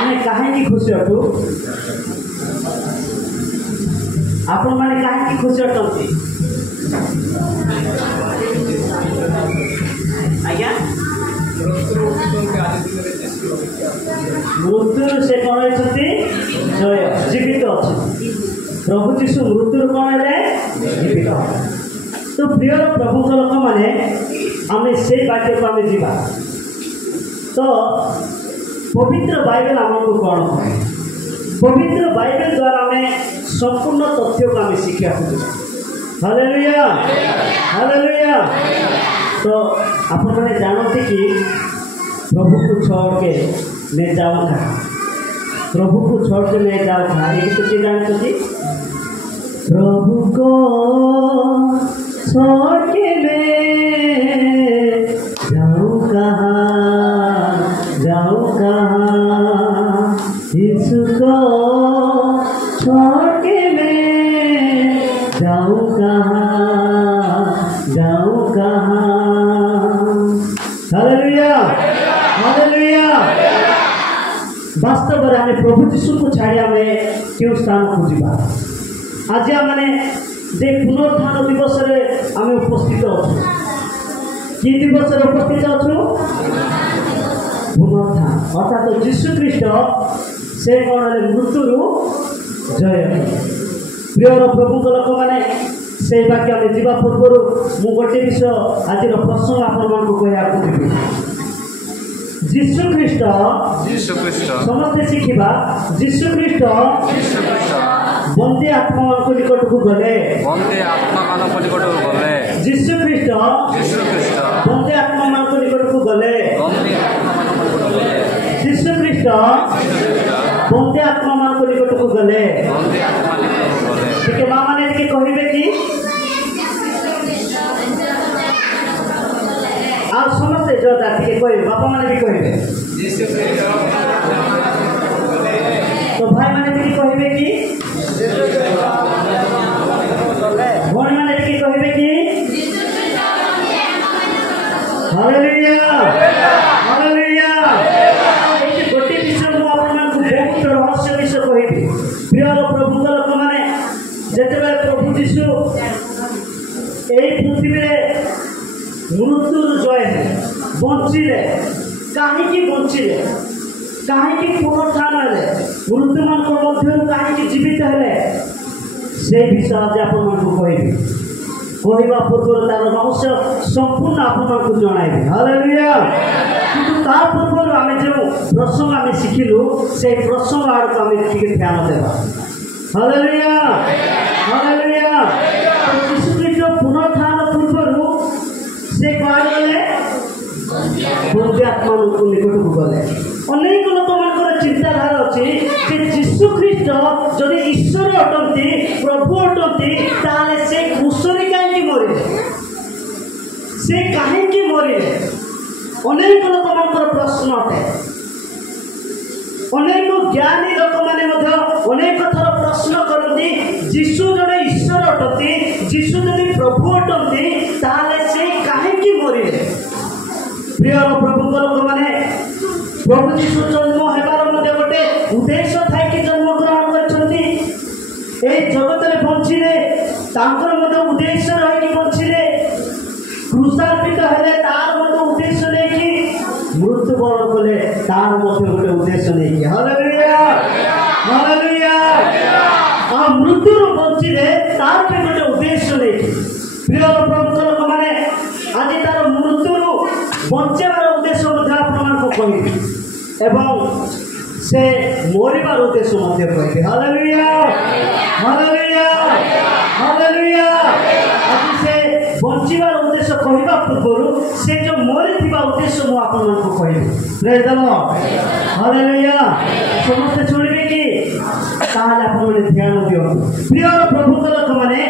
आमे कहीं खुशी अटू आपण मैंने कहीं खुशी अटंती आज्ञा मृत्यु से कौन जय जीवित अच्छे प्रभु जीशु मृत्यु कौन है जीवित। तो प्रिय प्रभु लोक मैंने आम से वाक्य को आम जा तो पवित्र बाइबल आमको कौन कहे पवित्र बाइबल द्वारा आम संपूर्ण तथ्य को आम शिक्षा हालेलुया हालेलुया। तो आप मैंने जानते कि प्रभु को छोड़ के मैं जाऊँ था प्रभु को छोड़ के मैं जाऊँ था ये तो क्या जानते जी प्रभु को छोड़ के मैं जाऊँ कहाँ यीशु को छोड़ के मैं जाऊँ कहाँ हालेलुया हालेलुया। वास्तव में आम प्रभु जीशु को छाड़ी आम क्यों स्थान को जीवा आज मैंने जे पुनरुत्थान दिवस आम उपस्थित अच्छु कि दिवस उपस्थित अच्छु पुनरुत्थान अर्थात जीशु ख्रीस्ट से कौन मृत्यु जय प्रिय प्रभु लोक मैंने से वाक्य आम जा पूर्व मु गोटे विषय आज प्रसंग आपण कहवा देवी जीशु ख्रीस्ट समस्ते शिखा जीशु ख्रीस्ट बंदी आत्मा मान निकट को गले जीशु ख्रीस्ट बंदी आत्मा मान निकट को गले जीशु ख्रीस्ट बंदी आत्मा मान निकट को गले माँ मैंने कहे कि आ समस्ते जोरदा टे कह बापा मैंने भी कहे तो भाई मैंने भी कहे कि भौणी मैंने भी कहे कि हालेलुया हालेलुया। गोटे विषय मुझे बहुत रहस्य विषय कहि प्रिय प्रभु लोक मैंने जिते प्रभु जीशु यही पृथ्वी मृत्यु जय है बंचिले कहीं बंचिले कहीं पुनरुत्थान है मृत्यु मान मध्य कहीं जीवित है से विषय आज आप कहवा पूर्व तार रहस्य संपूर्ण आपको जनइबी हालेलुया। किंतु तार पूर्व आम जो प्रसंग आम शिखिलु से प्रसंग आड़ को आम ध्यान देवा हालेलुया हालेलुया। यीशु ख्रीष्ट पुनरुत्थान पूर्व से कह गले बंदी आत्मा निकट को गले अनेक लोक मान चिंताधारा अच्छी यीशु ख्रीष्ट जदि ईश्वर अटंती प्रभु अटंती ताले से क्रूसरे कहीं मरिले से कहीं मरिले अनेक लोक मान प्रश्न अटे अनेक ज्ञानी लोक मैंने अनेक थर प्रश्न करती जीशु जड़े ईश्वर अटंती जीशु जदि प्रभु अटंती ताले से कहीं मरिले प्रिय प्रभु लोक मैंने प्रभु जीशु जन्म हेबार मध्य गोटे उद्देश्य थाई कि जन्म ग्रहण करछंती ए जगत में बंचिले तांकर मध्य उद्देश्य रही कि बंचिले क्रूसार्पित हेले तार मध्य उद्देश्य नहीं कि मृत्यु वरण कले तार मध्य गोटे उद्देश्य नहीं कि हालेलुया हालेलुया। आ मृत्यु बंचिले तार पे गोटे उद्देश्य नहीं कि प्रिय प्रभु लोक माने आज तार मृत्यु बंचार उद्देश्य आपको कहि एवं से मरिबार उद्देश्य कहि हालेलुया हालेलुया हालेलुया। आज से बंचार उद्देश्य कहवा पूर्व से जो मरी उद्देश्य मुझे आपको कहि प्रेज द लॉर्ड हालेलुया। समस्त शुणिबे कि ताहले आप ध्यान दियो प्रिय प्रभु लोक मैंने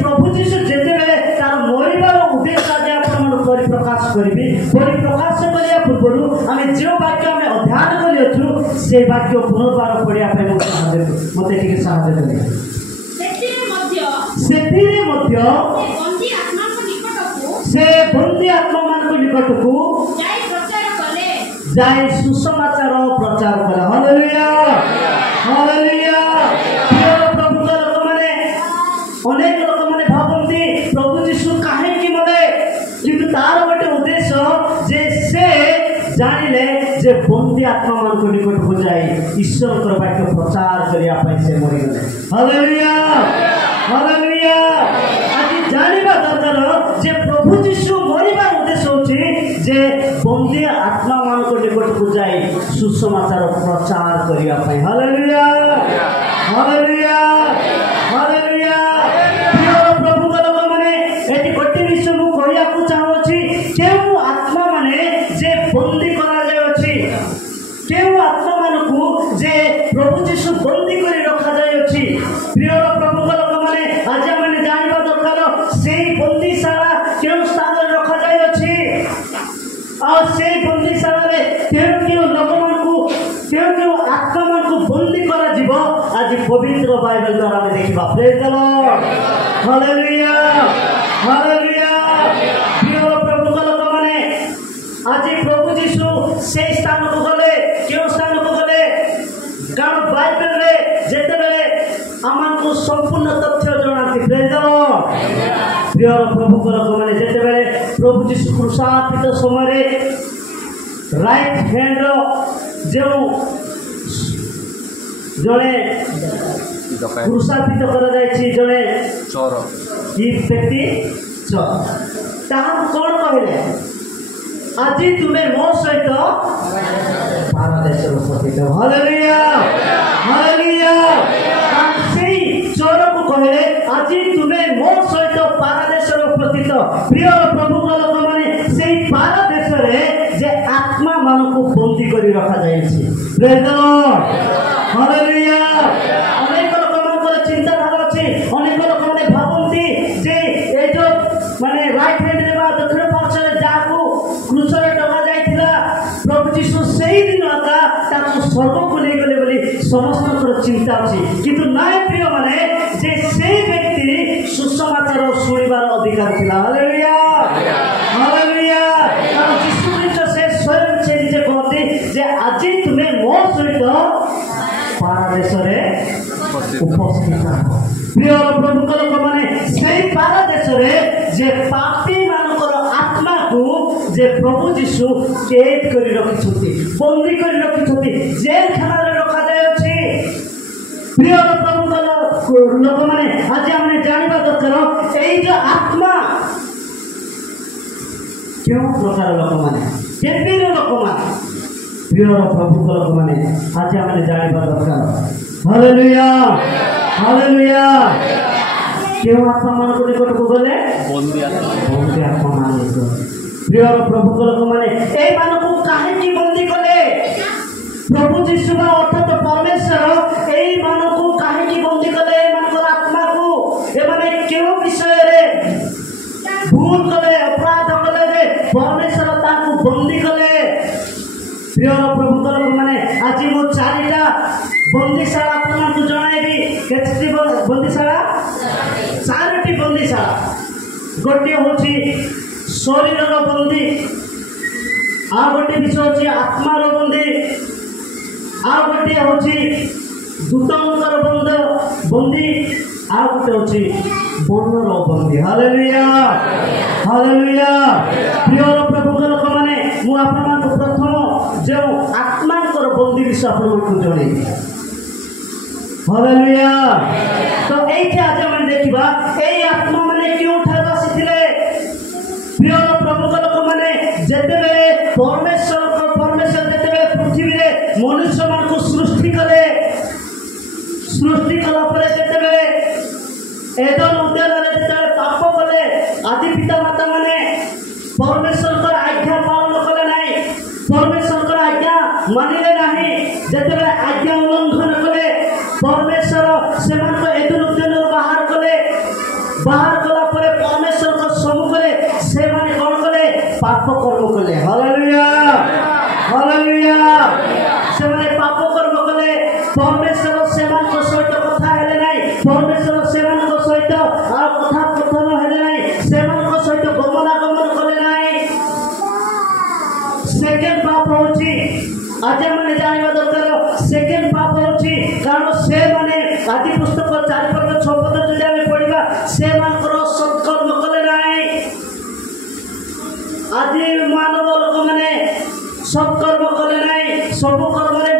प्रभु जीशु जिते तार मरिबार उद्देश्य आज आप परिप्रकाश करी परिप्रकाश करने पूर्व आम जो वाक्य आम अध्ययन करूँ से वाक्य पुनर्बार पढ़ा मत साहय करें से बंदी आत्मा मान निकट को जाए सुसमाचार प्रचार कला हालेलुया मान निकट को जाए ईश्वर वाक्य प्रचार करने से मरीगले। Hallelujah hallelujah. आज जानिबा दरकार जे प्रभु यीशु मरिबा उद्देश्य होछि जे बंदी आत्मा मान निकट को जाए सुसमाचार प्रचार करने पाई। Hallelujah hallelujah hallelujah. प्रभु लोक माने एटी गोटे विषय मु कहया को चाहूछि केउ आत्मा माने जे बंदी करा जाय अछि केउ आत्मा मानकु जे प्रभु यीशु बंदी करी रखा जाय अछि। प्रिय प्रभु लोक माने आज माने जानिबा दरकार सेही बंदीशाला केउ स्थान रे रखा जाय अछि और सेही बंदीशाला रे केउ लोक मानकु केउ आत्मा मानकु बंदी करा जीवो आज पवित्र बाइबल द्वारा हम देखिबा। Praise the lord hallelujah hallelujah. प्रिय प्रभु लोक माने आज प्रभु यीशु से स्थान को गले क्यों स्थान को गले कारण बाइबल रे जेते बेले आमान को संपूर्ण तथ्य जणाती। Praise the Lord. प्रिय प्रभु लोक माने जेते बेले प्रभु यीशु क्रूसापित समय रे राइट हैंड रो जो जड़े क्रूसापित करा जायछि जड़े चोर ई व्यक्ति चोर ताहा कोन कहले आज तुम्हें मो सहित पारदेश उपस्थित। Hallelujah hallelujah. सेही चोर को कहले आज तुम्हें मो सहित पारदेश उपस्थित। प्रिय प्रभु लोक माने सेही पारदेश रे जे आत्मा मानकु बंदी करी रखा जायछि। Praise the lord hallelujah. अनेक लोक मानकर चिंता धारा अछि अनेक लोक माने भाबंती जे ए जो माने राइट हैंड रे बा दक्षिण पार्श्व रे जाकू क्रूस रे टंगा जायतिला प्रभु यीशु सेही दिन आका ताकू स्वर्ग को ले गले बोली समस्त चिंता अछि किंतु नाय प्रिय माने जे सेही व्यक्ति सुसमाचार सुनिबार अधिकार थिला। Hallelujah hallelujah. यीशु ख्रीष्ट से स्वयं से निजे कहते जे आज तुम्हें मो सहित पारदेश रे उपस्थित। प्रिय प्रभु लोक माने सेही पारदेश रे जे पापी मानकर आत्मा को जे प्रभु यीशु कैद करी रखिछथि बंदी करी रखिछथि जेल खाना रे रखा जाय अछि। प्रिय प्रभु लोक माने आज हमने जानिबा दरकार एई जो आत्मा क्यों प्रकार लोक माने केते लोक माने प्रिय प्रभु लोक माने आज हमने जानिबा दरकार। Hallelujah hallelujah. क्यों आत्मा मान को निकट को गले बंदी आत्मा मान को। प्रिय प्रभु लोक माने ए मान को काहे की बंदी कले प्रभु यीशु बा अर्थात परमेश्वर ए मान को काहे की बंदी कले मान को आत्मा को ए माने क्यों विषय रे भूल कले अपराध कले जे परमेश्वर ताकू बंदी कले। प्रिय प्रभु लोक माने आज मो चारिटा बंदीशाला आपको जणाइबी केते बंदीशाला चारटी बंदीशाला गोटे होची शरीर रो बंदी आ गोटे विषय होची आत्मा रो बंदी आ गोटे होची दूतंकर बंदी आ गोटे होची मन रो बंदी। Hallelujah hallelujah. प्रिय प्रभु लोक माने मु आपन को प्रथम जो आत्मा को बंदी विषय आपन को जणाइबी। हालेलुया। तो एठी आज हम देखिबा एई आत्मा माने क्यों ठार बसिथिले। प्रिय प्रभु लोक माने जेतेबे परमेश्वर जेतेबे पृथ्वी रे मनुष्य मान को सृष्टि कला परे जेतेबे एदन उद्यान रे जेतेबे पाप कले आदि पिता माता माने परमेश्वर को आज्ञा पालन कले नाही परमेश्वर को आज्ञा मानिले नाही जेतेबे आज्ञा उल्लंघन कले परमेश्वर से मान को एदन उद्यान बाहर कला परे परमेश्वर को सम्मुख रे से माने कोन कले पाप कर्म कले। Hallelujah hallelujah. से माने पाप कर्म कले परमेश्वर से मान को सहित कथा हेले नाही परमेश्वर से मान को सहित आ कथा कथन हेले नाही से मान को सहित गमनागमन कले नाही। सेकेंड पाप होची आज माने जानिबा दरकार सेकेंड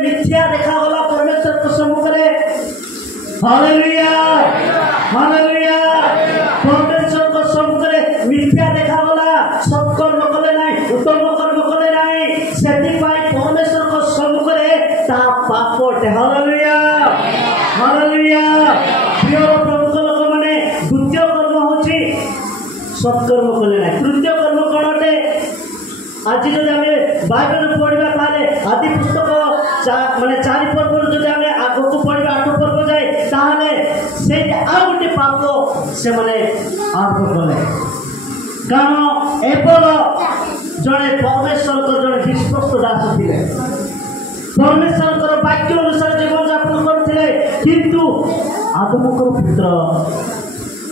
मिथ्या देखागला परमेश्वर को सम्मुखरे हालेलुया हालेलुया परमेश्वर को सम्मुखरे मिथ्या देखागला सत्कर्म कले नाही उत्तम कर्म कले नाही सेति पाई परमेश्वर को सम्मुखरे ता पापटे हालेलुया हालेलुया प्रिय प्रभु लोक माने द्वितीय कर्म होची सत्कर्म कले नाही तृतीय कर्म कोनटे आज जो आम बाइबल पढ़ा ताले आदि पुस्तक माने 4 पर्व जो आम आग को पढ़ा 8 पर्व जाए ताहले से आ गोटे पाप से माने आरंभ कले कारण एपल जड़े परमेश्वर को जड़े विश्वस्त दास थे परमेश्वर वाक्य अनुसार जीवन यापन करते किंतु आदमकर पुत्र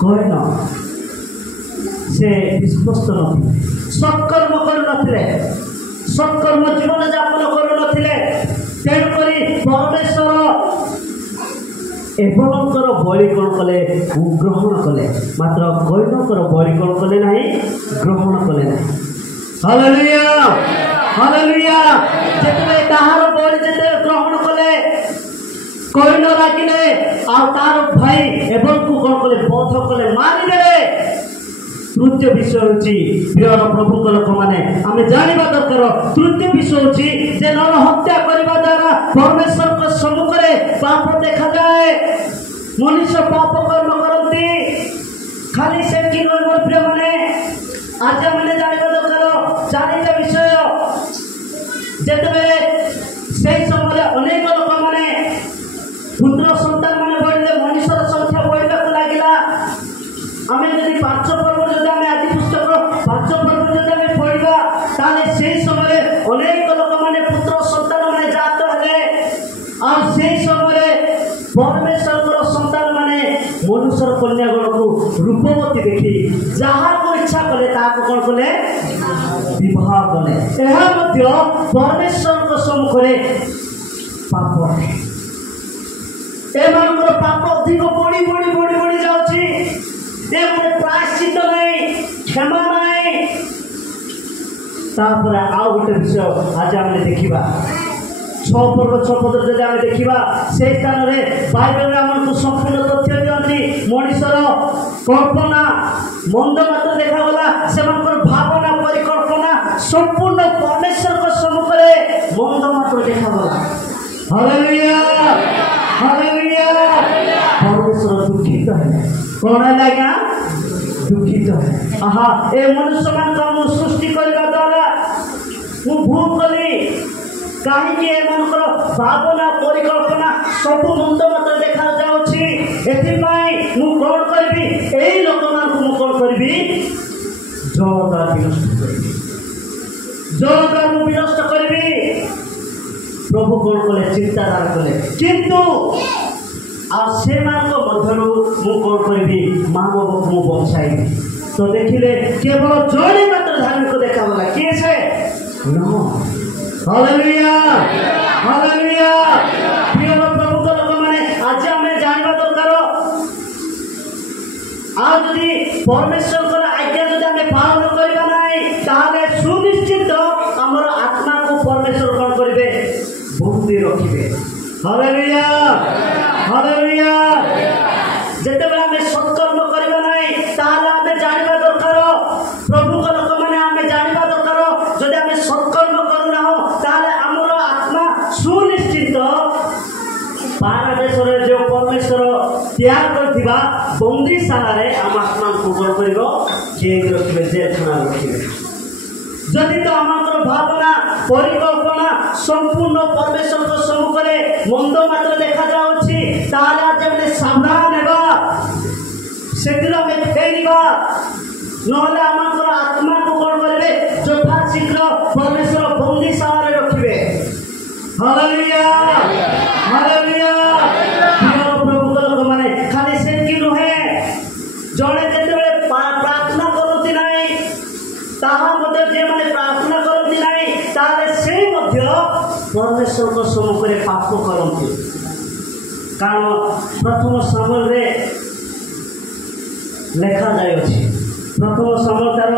कौन से विश्वस्त न सत्कर्म कर सत्कर्म जीवन यापन कर तेणुक परमेश्वर एवंकर बलि कौन कले ग्रहण कले मात्र कईनकर बलि कौन कले ना ग्रहण कले ना हालेलुया हालेलुया जेते ताहार बलि जेते ग्रहण कले कईन रागिले आ तार भाई एवं को कौन कले बोध कले मारिदेले तृतीय विषय हूँ प्रिय प्रभु लोक मैंने आम जानवा दरकार तृतीय विषय हूँ जे नर हत्या करने द्वारा परमेश्वर को सम्मुख में पाप देखा जाए मनुष्य पाप कर्म करती खाली से कि मोर प्रिय मैंने आज मैंने जानवा दरकार 4टा विषय जिते से समय अनेक लोक मैंने पुत्र सन्तान मैंने बढ़ले मनुष्य संख्या बढ़ा लगे आम जब 5 पर्व जो आम आदि पुस्तक 5 पर्व जो आम पढ़ा ताले से समय अनेक लोक मैंने पुत्र सन्तान मैंने जात हेले और से समय परमेश्वर सन्तान मैंने मनुष्य कन्यागण को रूपवती देखी जहाँ को इच्छा कले कौन कले विवाह कले परमेश्वर सम्मुखें पाप एम पाप अधिक बढ़ी बढ़ी बढ़ी बढ़ी जाऊँगी प्रायश्चित नहीं क्षमा नहीं तापर आउ गोटे विषय आज आम देखा 6 पर्व 6 पद जब आम देखा से स्थान में बाइबल आमको संपूर्ण तथ्य दिखती मनुष्यर कल्पना मंद मात्र देखागला से भावना परिकल्पना संपूर्ण परमेश्वर को सम्मुखें मंद मात्र देखागला हालेलुया हालेलुया परमेश्वर दुखित है कौन है आज्ञा दुखित है आहा ए मनुष्य मान सृष्टि करने द्वारा मु भूल कली कहीं भावना परिकल्पना सब मंद मत देखा जाऊँगी एथपाई मु कौन करी यही लोक मान कौन करी जल द्वारा विनष्ट करी जल द्वारा विनष्ट करी प्रभु कौन कले चिंताधारा कले किंतु से मध्यु मु कौन करी मानव को बचाई तो देखिले केवल जड़े मात्र धार्मिक को देखागला किए से हालेलुया हालेलुया प्रिय प्रभु लोक मैंने आज आम जानवा दरकार आदि परमेश्वर आज्ञा जो आम पालन करवा ना सुनिश्चित आमर आत्मा को परमेश्वर कौन करेंगे बंदी रखिए हालेलुया हालेलुया जिते आम सत्कर्म करवा ना आम जानवा दरकार प्रभु लोक मैंने आम जानवा दरकार जब आम सत्कर्म करूना आमर आत्मा सुनिश्चित पारादेश जो परमेश्वर त्याग करथिबा बंदीशाला आम आत्मा को कौन कर रखिए जेलखाना रखिए जदि तो आमर भावना परिकल्पना संपूर्ण परमेश्वर को सम्मुखें मंद मात्र देखा जाऊँगी ताले सावधान से फेरवा नहले आमर आत्मा को कौन करेंगे यथा शीघ्र परमेश्वर बंदीशाला रखिए हालेलुया हालेलुया प्रभु लोक मैंने खाली से कि नुहे जड़े जिते प्रार्थना करती ना प्रार्थना करती ना से परमेश्वर को सम्मुखें पाप करती कारण प्रथम सामुएल लेखा जाए प्रथम सामुएल तार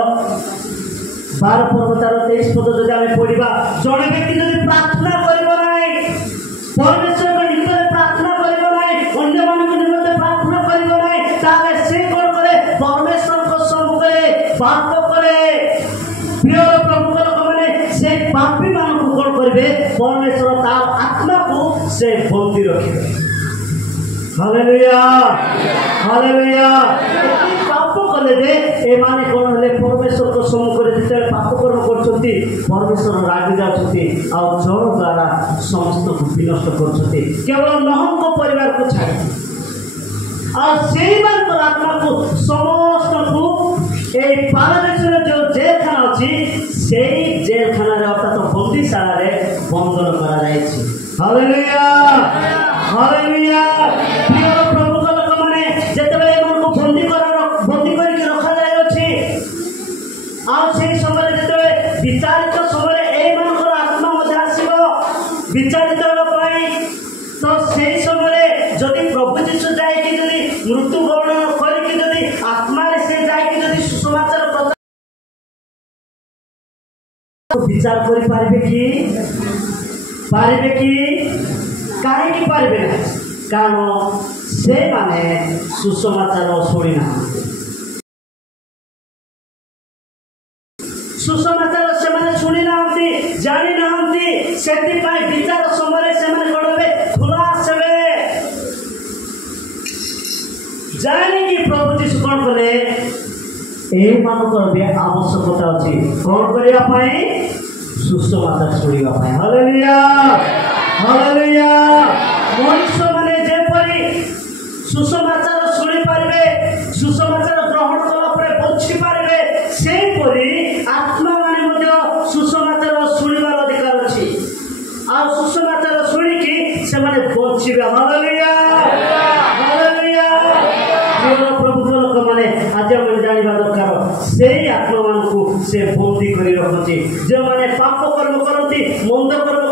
12 पर्व तार 23 पद जब आम पढ़ा जड़े व्यक्ति जब प्रार्थना कर पाप करे प्रिय प्रभु लोक मैंने से पापी मान को कौन करेंगे परमेश्वर तार आत्मा को से बंदी रखे हालेलुया हालेलुया पाप कले जे ए माने कोन हले परमेश्वर को सम्मुख रे जेते पाप कर्म करछथि परमेश्वर रागी जाछथि आ जड़ द्वारा समस्त को विनष्ट करछथि केवल नहम को परिवार को छाड़ी और सेई मान पर आत्मा को समस्त को ए पारदेश रे जो जेल खाना अछि सेई जेल खाना रे अर्थात बंदीशाला रे बंधन करा जायछि हालेलुया हालेलुया प्रिय प्रभु का लोक माने जेतेबे मन को बंदी करके रखा जाय अछि आ सेई समय जेतेबे विचारित समय ए मन को आत्मा मध्य आसीबो विचारित पई तो सेई समय जदि प्रभु यीशु जाय कि जदि मृत्यु वर्ण करके जदि आत्मा रे से जाय कि जदि सुसमाचार विचार करि पारबे कि कहीं पारे ना कारण से माने सुसमाचार शुणी ना सुसमाचार से माने शुणी ना जानी ना से विचार समय से माने कौन खुला आसबे जानी कि प्रभु यीशु कौन कले ए मानकर भी आवश्यकता अच्छी कौन करने सुसमाचार शुणा हालेलुया हालेलुया मनुष्य माने जेपरी सुसमाचार शुणी पारे सुसमाचार ग्रहण कला परे बंची पारे से परी आत्मा माने मध्य सुसमाचार शुणिबार अधिकार अछि आ सुसमाचार शुणिकी से माने बंचीबे हालेलुया हालेलुया प्रभु लोक माने आज हम जानिबा दरकार से आत्मा मान को से बंदी करी रखछि जे माने पाप कर्म करती मंद कर्म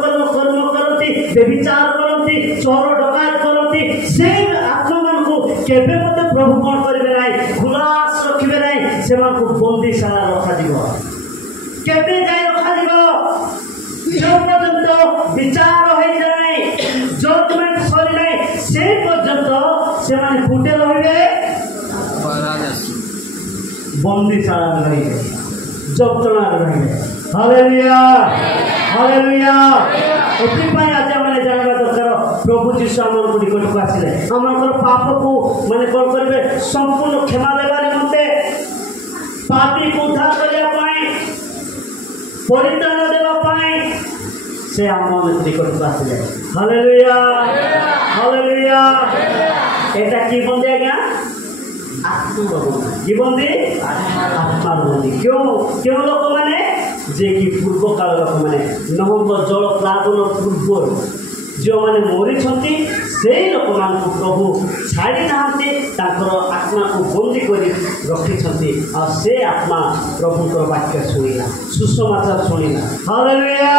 करती व्यभिचार करती चोर डकायत करती से आत्मा मान को केबे मते प्रभु कोन करबे नाही खुलास रखिबे नाही से मान को बंदीशाला रखा दिबो केबे जाय रखा दिबो जो पर्यंत विचार हो जाय जजमेंट सरी नाही से पर्यंत से माने फुटे रहबे बंदीशाला रहिबे जप्तना रहिबे हालेलुया हालेलुया एथिपाई आज माने जानबा दरकार प्रभु यीशु हमर को निकट को आसिले हमर पाप को माने कोन करबे संपूर्ण क्षमा देबा निमंते पापी को उद्धार करिया पाए परित्राण देबा पाए से हमर निकट को आसिले हालेलुया हालेलुया एटा की बंदे आज्ञा आत्मा जीवन दे आत्मा बंदी क्यों लोक माने जे कि पूर्व काल लोक माने नवंबर जल प्लावन पूर्व जो माने मरी छंती से लोक मान को प्रभु छाड़ी नांते ताकर आत्मा को बंदी करी रखी छंती आ से आत्मा प्रभु को वाक्य सुनिला सुसमाचार सुनिला हालेलुया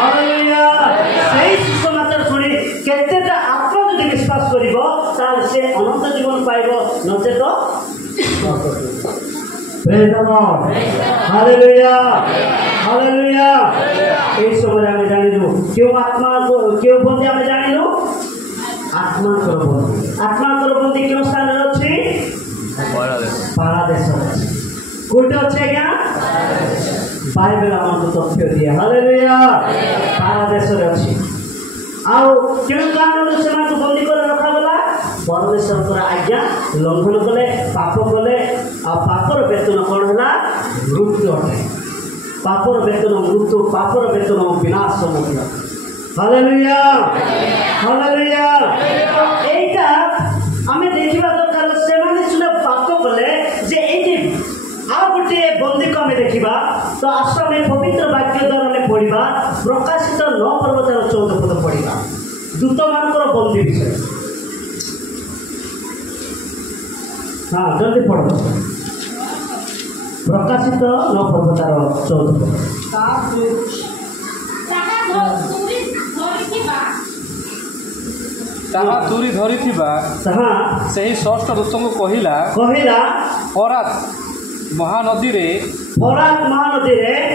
हालेलुया से सुसमाचार सुनी केतेटा आत्मा जदि विश्वास करिवो तार से अनंत जीवन पाइबो नचे तो praise the lord hallelujah hallelujah ए समय हमें जानिलु क्यों आत्मा को क्यों बंदी हमें जानिलु आत्मा को बंदी क्यों स्थान रे अछि पारादेश कोटे अछि क्या बाइबल हमको तथ्य दिए हालेलुया पारादेश रे अछि आउ क्यों कारण से को बंदी कर रखा गला परमेश्वर पर आज्ञा लंघन कले पाप कले आ पापर वेतन कौन है मृत्यु अटे पापर वेतन मृत्यु पापर वेतन विनाश मुख्य हालेलुया हालेलुया एटा हमें देखिबा दरकार से माने सुने पाप कले जे एटी आ गोटे बंदी को हमें देखिबा तो आश्रम में पवित्र वाक्य द्वारा हमें पढ़िबा प्रकाशित 9 पर्व 14 पद पढ़िबा दूत मानकर बंदी विषय हाँ जल्दी पढ़ो प्रकाशित 9 पर्व 14 पद ताहा तुरी धरिथिबा सही षष्ठ दूत को कहिला फरात महानदी रे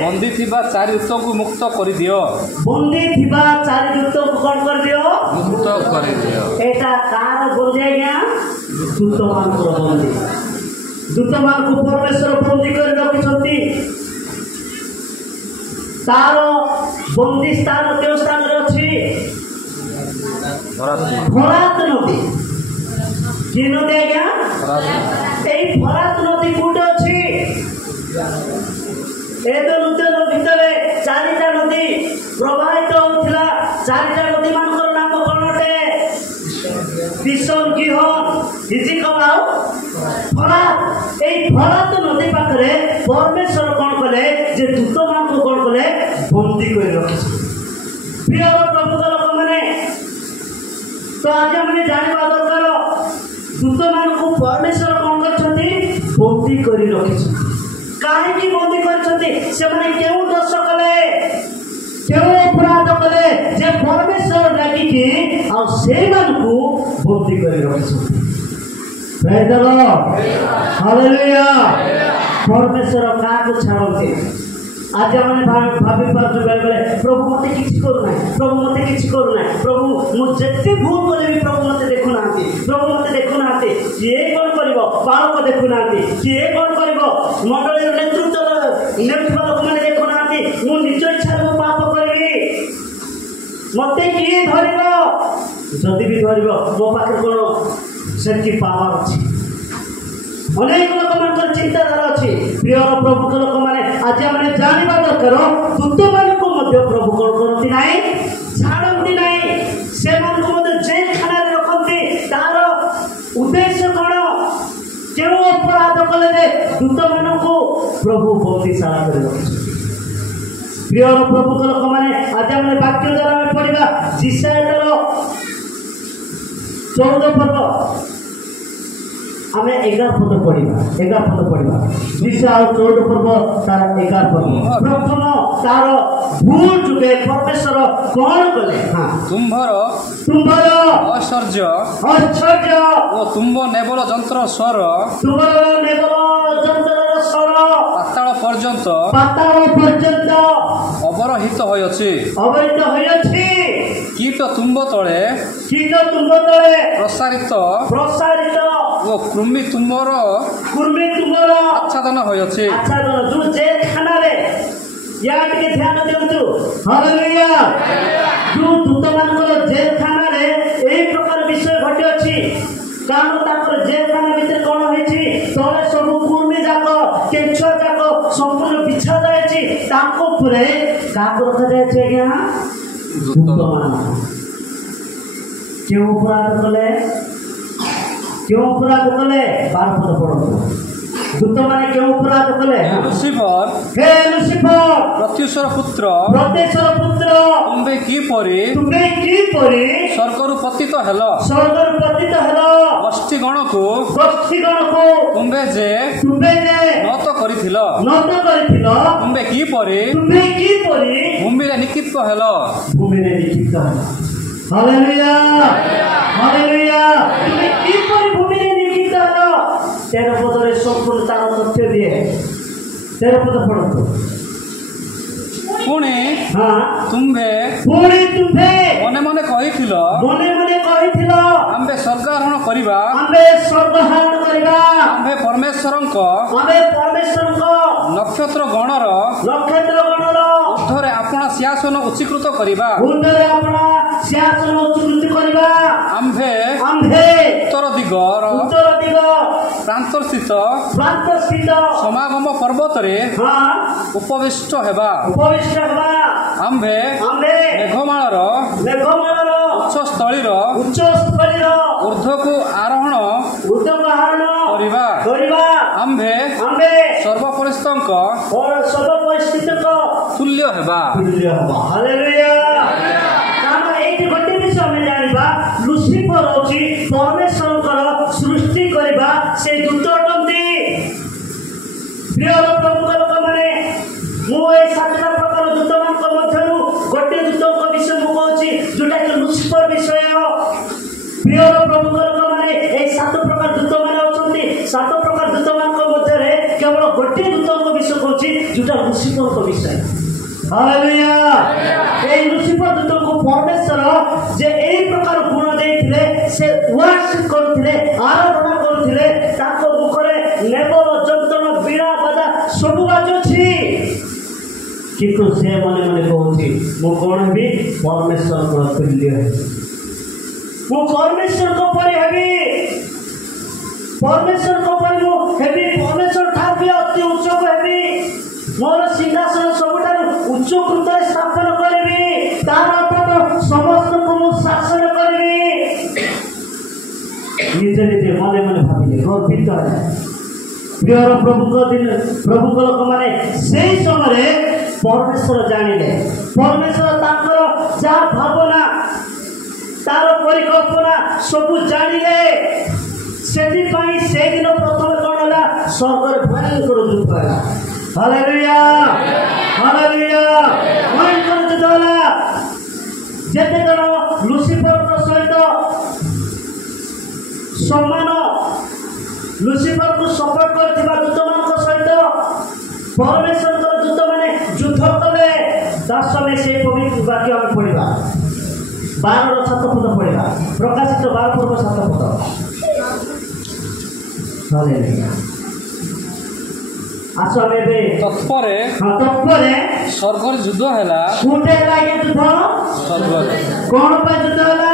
बंदी थिबा चारि दूत को मुक्त कर दियो बंदी थिबा चारि दूत को कोन कर दियो मुक्त कर दियो एटा कार बंदी गया दूत मान को बंदी ଦୂତମାନଙ୍କୁ ପରମେଶ୍ୱର ବନ୍ଦୀ କରି ରଖିଛନ୍ତି। ତାର ବନ୍ଦୀ ସ୍ଥାନ କେଉଁ ସ୍ଥାନରେ ଅଛି? ଫରାତ ନଦୀ। କି ନଦୀ ଆଜ୍ଞା? ଏଇ ଫରାତ ନଦୀ କୋଉଠି ଅଛି? ଏଦୋମ ନଦୀ ଭିତରେ 4ଟା ନଦୀ ପ୍ରବାହିତ ହେଉଥିଲା। 4ଟା ନଦୀ ମାନଙ୍କର ନାମ କଣ ଅଟେ? ବିଶୋନ, ଗିହନ, ହିଜିକଲ ଆଉ ଫରାତ। এই ফরাত নদী পাখে পরমেশ্বর কোণ কলে যে দূত মানুষ কোণ কলে বন্দী করে রাখিছে। প্রিয় প্রভুর লোক মানে তো আজ আমি জাঁয়া দরকার দূত মানুষ পরমেশ্বর কোণ করছেন বন্দী করে রাখিছে। কাহিকি বন্দী করছেন? সেমানে কেউ দোষ কলে, কেউ অপরাধ কলে যে পরমেশ্বর ডাকিকি আর সেই মানুষ বন্দী করে রাখিছে। Praise the Lord. Hallelujah. परमेश्वर काको छाड़ते आज मैंने भाभी पार्छ बेले बेले प्रभु मत किसी करूना, प्रभु मत किसी करूना, प्रभु मुझे भूल कले भी प्रभु मत देखुना, प्रभु मत देखुना किए कौन कर बालक देखुना किए कौन कर मंडल नेतृत्व नेउथिबा लोक मैंने देखुना मु निज इच्छा पाप करी मत किए धर जदि भी धर मो पाखे कौन से पावर अच्छी अनेक लोक मान चिंताधारा अच्छी। प्रिय प्रभु लोक मैंने आज मैंने जानवा दरकार दूत मान प्रभु कौन करती ना छाड़ती ना से जेल खाना रखती तार उद्देश्य कौन क्यों अपराध कले दूत मान प्रभु बंदीशाला कर रखी। प्रिय प्रभु लोक मैंने आज मैंने वाक्य द्वारा पढ़ा जिसायार 14 पर्व आम 11 पद पढ़ा 11 पद पढ़ा जिसा 14 पर्व तार 11 पद प्रथम तार भूल चुके परमेश्वर कौन कले तुम्भर ऐश्वर्य ओ तुम्ब नेबल जंत्र स्वर पाताल पर्यंत अवरहित होयछि कीट तुम्ब तले प्रसारित ओ कृमि तुमर आच्छादन होयछि। जो जेल खाना रे या के ध्यान देउछु। हालेलुया। जो दूत मानकर जेल खाना रे एई प्रकार विषय घटी अछि कारण ताकर जेल खाना भीतर कोन होइछि तळे सब कृमि जाक केछ जाक संपूर्ण बिछा जायछि ताको पुरे काको रखा जायछि आज्ञा दूत मान क्यों अपराध कले 12 पद पढ़ो दूत माने क्यों अपराध कले लुसिफर हे लुसिफर प्रत्युषर पुत्र तुम्बे की परी स्वर्गरु पतित हेलो गोष्ठीगण को तुम्बे जे नत करिथिलो तुम्बे की परी भूमि रे निक्षिप्त हेलो हालेलुया हालेलुया तुम्हें की परी भूमि रे निक्षिप्त हेलो 13 पदरे संपूर्ण तार तथ्य दिए 13 पद पढ़ो पुणी तुम्भे मने मने कहिथिलो आम्बे स्वर्गारोहण करिबा आम्बे परमेश्वरंक नक्षत्र गणर ऊर्ध्वरे आपणा सिंहासन उच्चीकृत करिबा आम्भे उत्तर दिगर प्रांतस्थित समागम पर्वत रे उपविष्ट हेबा आम्भे मेघमाळर उच्च स्थलीर ऊर्ध्वकु आरोहण करिबा आम्भे सर्वपरिस्थितंक तुल्य हेबा। हालेलुया। कारण एठी गोटे विषय हम जानिबा लुसिफर होची परमेश्वरकर सृष्टि करिबा से दूत अटंती। प्रिय प्रभु लोक माने मु ए 7टा प्रकार दूत मान मध्यरु गोटे दूत विषय मु कहूची जोटा कि लुसिफर विषय। प्रिय प्रभु लोक माने ए 7 प्रकार दूत मान अछंती 7 प्रकार दूत मान मध्य रे केवल गोटे दूत विषय कहूची जोटा लुसिफर को विषय। हालेलुया। ए लुसिफर दूत को परमेश्वर जे एई प्रकार गुण देथिले से वर्शिप करथिले आराधना करथिले ताको मुखरे नेबल କିନ୍ତୁ ସେ ମନେ ମନେ କହୁଛି ମୁଁ କ'ଣ ହେବି? ପରମେଶ୍ୱରଙ୍କର ତୁଲ୍ୟ ହେବି, ମୁଁ ପରମେଶ୍ୱରଙ୍କ ପରି ହେବି, ପରମେଶ୍ୱରଙ୍କ ପରି ମୁଁ ହେବି, ପରମେଶ୍ୱର ଠାରୁ ବି ଅତି ଉଚ୍ଚକୁ ହେବି, ମୋର ସିଂହାସନ ସବୁଠାରୁ ଉଚ୍ଚ କୃତରେ ସ୍ଥାପନ କରିବି, ତାର ଅର୍ଥ ସମସ୍ତଙ୍କୁ ମୁଁ ଶାସନ କରିବି। ନିଜେ ନିଜେ ମନେ ମନେ ଭାବିଲେ, ଗର୍ବିତ ହେଲେ। ପ୍ରିୟର ପ୍ରଭୁଙ୍କ ଲୋକମାନେ ସେଇ ସମୟରେ ପରମେଶ୍ୱର ଜାଣିଲେ, ପରମେଶ୍ୱର ତାଙ୍କର ଯାହା ଭାବନା ତାର ପରିକଳ୍ପନା ସବୁ ଜାଣିଲେ। ସେଥିପାଇଁ ସେଇଦିନ ପ୍ରଥମେ କ'ଣ ହେଲା? ସ୍ୱର୍ଗରେ ଭୟଙ୍କର ଯୁଦ୍ଧ ହେଲା। ହାଲେଲୁୟା, ହାଲେଲୁୟା, ଭୟଙ୍କର ଯୁଦ୍ଧ ହେଲା। ଯେତେ ଜଣ ଲୁସିଫରଙ୍କ ସହିତ ସମାନ, ଲୁସିଫରକୁ ସପୋର୍ଟ କରିଥିବା ଦୂତମାନଙ୍କ ସହିତ ପରମେଶ୍ୱରଙ୍କର ଦୂତମାନେ ଯୁଦ୍ଧ କଲେ। ଦଶମେ ସେଇ ପବିତ୍ର ବାକ୍ୟ ଆମେ ପଢ଼ିବା, 12ର 7 ପଦ ପଢ଼ିବା, ପ୍ରକାଶିତ 12 ପର୍ବ 7 ପଦ। ହାଲେଲୁୟା। ଆସ ଆମେ ଏବେ ତତ୍ପରେ ତତ୍ପରେ ସ୍ୱର୍ଗରେ ଯୁଦ୍ଧ ହେଲା। କୋଉଠି ହେଲା ଏ ଯୁଦ୍ଧ? ସ୍ୱର୍ଗରେ। କ'ଣ ପାଇଁ ଯୁଦ୍ଧ ହେଲା?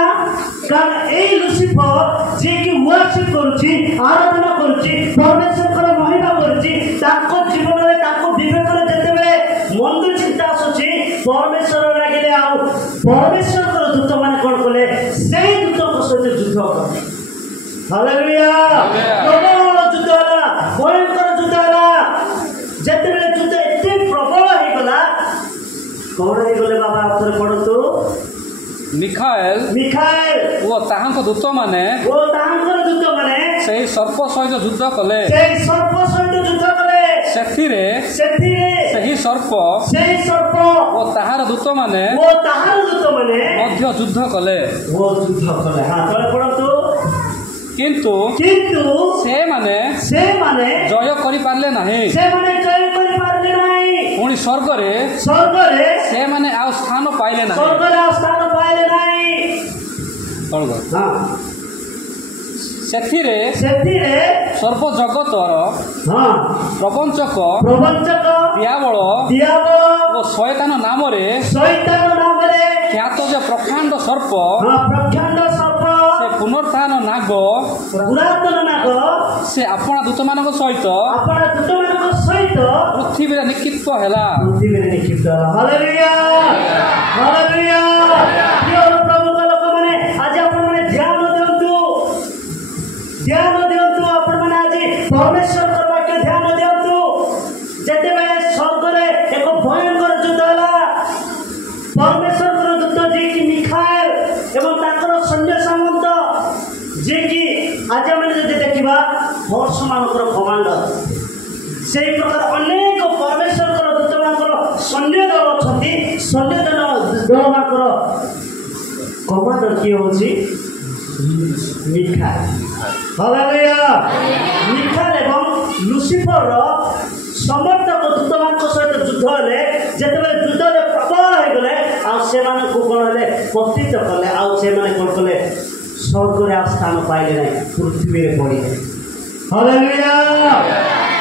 କାରଣ ଏଇ ଲୁସିଫର ଯିଏକି ୱାର୍ସିପ କରୁଛି, ଆରାଧନା କରୁଛି, ପରମେଶ୍ୱରଙ୍କର ମହିମା କରୁଛି, ତାଙ୍କ ଜୀବନରେ ତାଙ୍କ ବିବେକରେ ଯେତେବେଳେ ମନ୍ଦ ଚିନ୍ତା ଆସୁଛି, ପରମେଶ୍ୱର ଲାଗିଲେ ଆଉ ପରମେଶ୍ୱରଙ୍କର ଦୂତମାନେ କ'ଣ କଲେ? ସେଇ ଦୂତଙ୍କ ସହିତ ଯୁଦ୍ଧ କଲେ। ହାଲେଲୁୟା, ପ୍ରବଳ ଯୁଦ୍ଧ ହେଲା, ଭୟଙ୍କର ଯୁଦ୍ଧ ହେଲା। ଯେତେବେଳେ ଯୁଦ୍ଧ ଏତେ ପ୍ରବଳ ହେଇଗଲା, କ'ଣ ହେଇଗଲେ ବାବା? ଆଉଥରେ ପଢ଼ନ୍ତୁ। ମିଖାଏଲ ଓ ତାହାଙ୍କ ଦୂତମାନେ ସେହି ସର୍ପ ସହିତ ଯୁଦ୍ଧ କଲେ। ସେଥିରେ ସେହି ସର୍ପ ଓ ତାହାର ଦୂତମାନେ ମଧ୍ୟ ଯୁଦ୍ଧ କଲେ। କିନ୍ତୁ ସେମାନେ ଜୟ କରିପାରିଲେ ନାହିଁ। ପୁଣି ସ୍ୱର୍ଗରେ ସେମାନେ ଆଉ ସ୍ଥାନ ପାଇଲେ ନାହିଁ। ସେଥିରେ ସର୍ବ ଜଗତର ପ୍ରବଞ୍ଚକ ଦିଆବଳ ଓ ଶୟତାନ ନାମରେ ଖ୍ୟାତ ଯେ ପ୍ରକାଣ୍ଡ ସର୍ପ, ସେ ପୁନରୁତ୍ଥାନ ନାଗ, ସେ ଆପଣା ଦୂତମାନଙ୍କ ସହିତ ପୃଥିବୀରେ ନିକ୍ଷିପ୍ତ ହେଲା। Hallelujah, hallelujah. ପ୍ରଭୁଙ୍କ ଲୋକମାନେ ଆଜି ଆପଣମାନେ ଧ୍ୟାନ ଦିଅନ୍ତୁ, ଧ୍ୟାନ ଦିଅନ୍ତୁ। ଆପଣମାନେ ଆଜି ପରମେଶ୍ୱରଙ୍କର ବାକ୍ୟ ଧ୍ୟାନ ଦିଅନ୍ତୁ। ଯେତେବେଳେ ସ୍ୱର୍ଗରେ ଏକ ଭୟଙ୍କର ଯୁଦ୍ଧ ହେଲା, ପରମେଶ୍ୱରଙ୍କର ଦୂତ ଯିଏକି ମିଖାଏଲ ଏବଂ ତାଙ୍କର ସୈନ୍ୟ ସାମନ୍ତ, ଯିଏକି ଆଜି ଆମେ ଯଦି ଦେଖିବା ଫୋର୍ସମାନଙ୍କର କମାଣ୍ଡର, ସେହି ପ୍ରକାର ଅନେକ ପରମେଶ୍ୱରଙ୍କର ଦୂତମାନଙ୍କର ସୈନ୍ୟ ଦଳ ଅଛନ୍ତି। ସୈନ୍ୟ ଦଳମାନଙ୍କର କମାଣ୍ଡର କିଏ ହେଉଛି? ମିଖାଏଲ। ହାଲେଲୁୟା। ମିଖାଏଲ ଏବଂ ଲୁସିଫରର ସମର୍ଥକ ଦୂତମାନଙ୍କ ସହିତ ଯୁଦ୍ଧ ହେଲେ। ଯେତେବେଳେ ଯୁଦ୍ଧରେ ପ୍ରବଳ ହେଇଗଲେ, ଆଉ ସେମାନଙ୍କୁ କ'ଣ ହେଲେ? ପତିତ କଲେ। ଆଉ ସେମାନେ କ'ଣ କଲେ? ସ୍ୱର୍ଗରେ ଆଉ ସ୍ଥାନ ପାଇଲେ ନାହିଁ, ପୃଥିବୀରେ ପଡ଼ିଲେ। Hallelujah,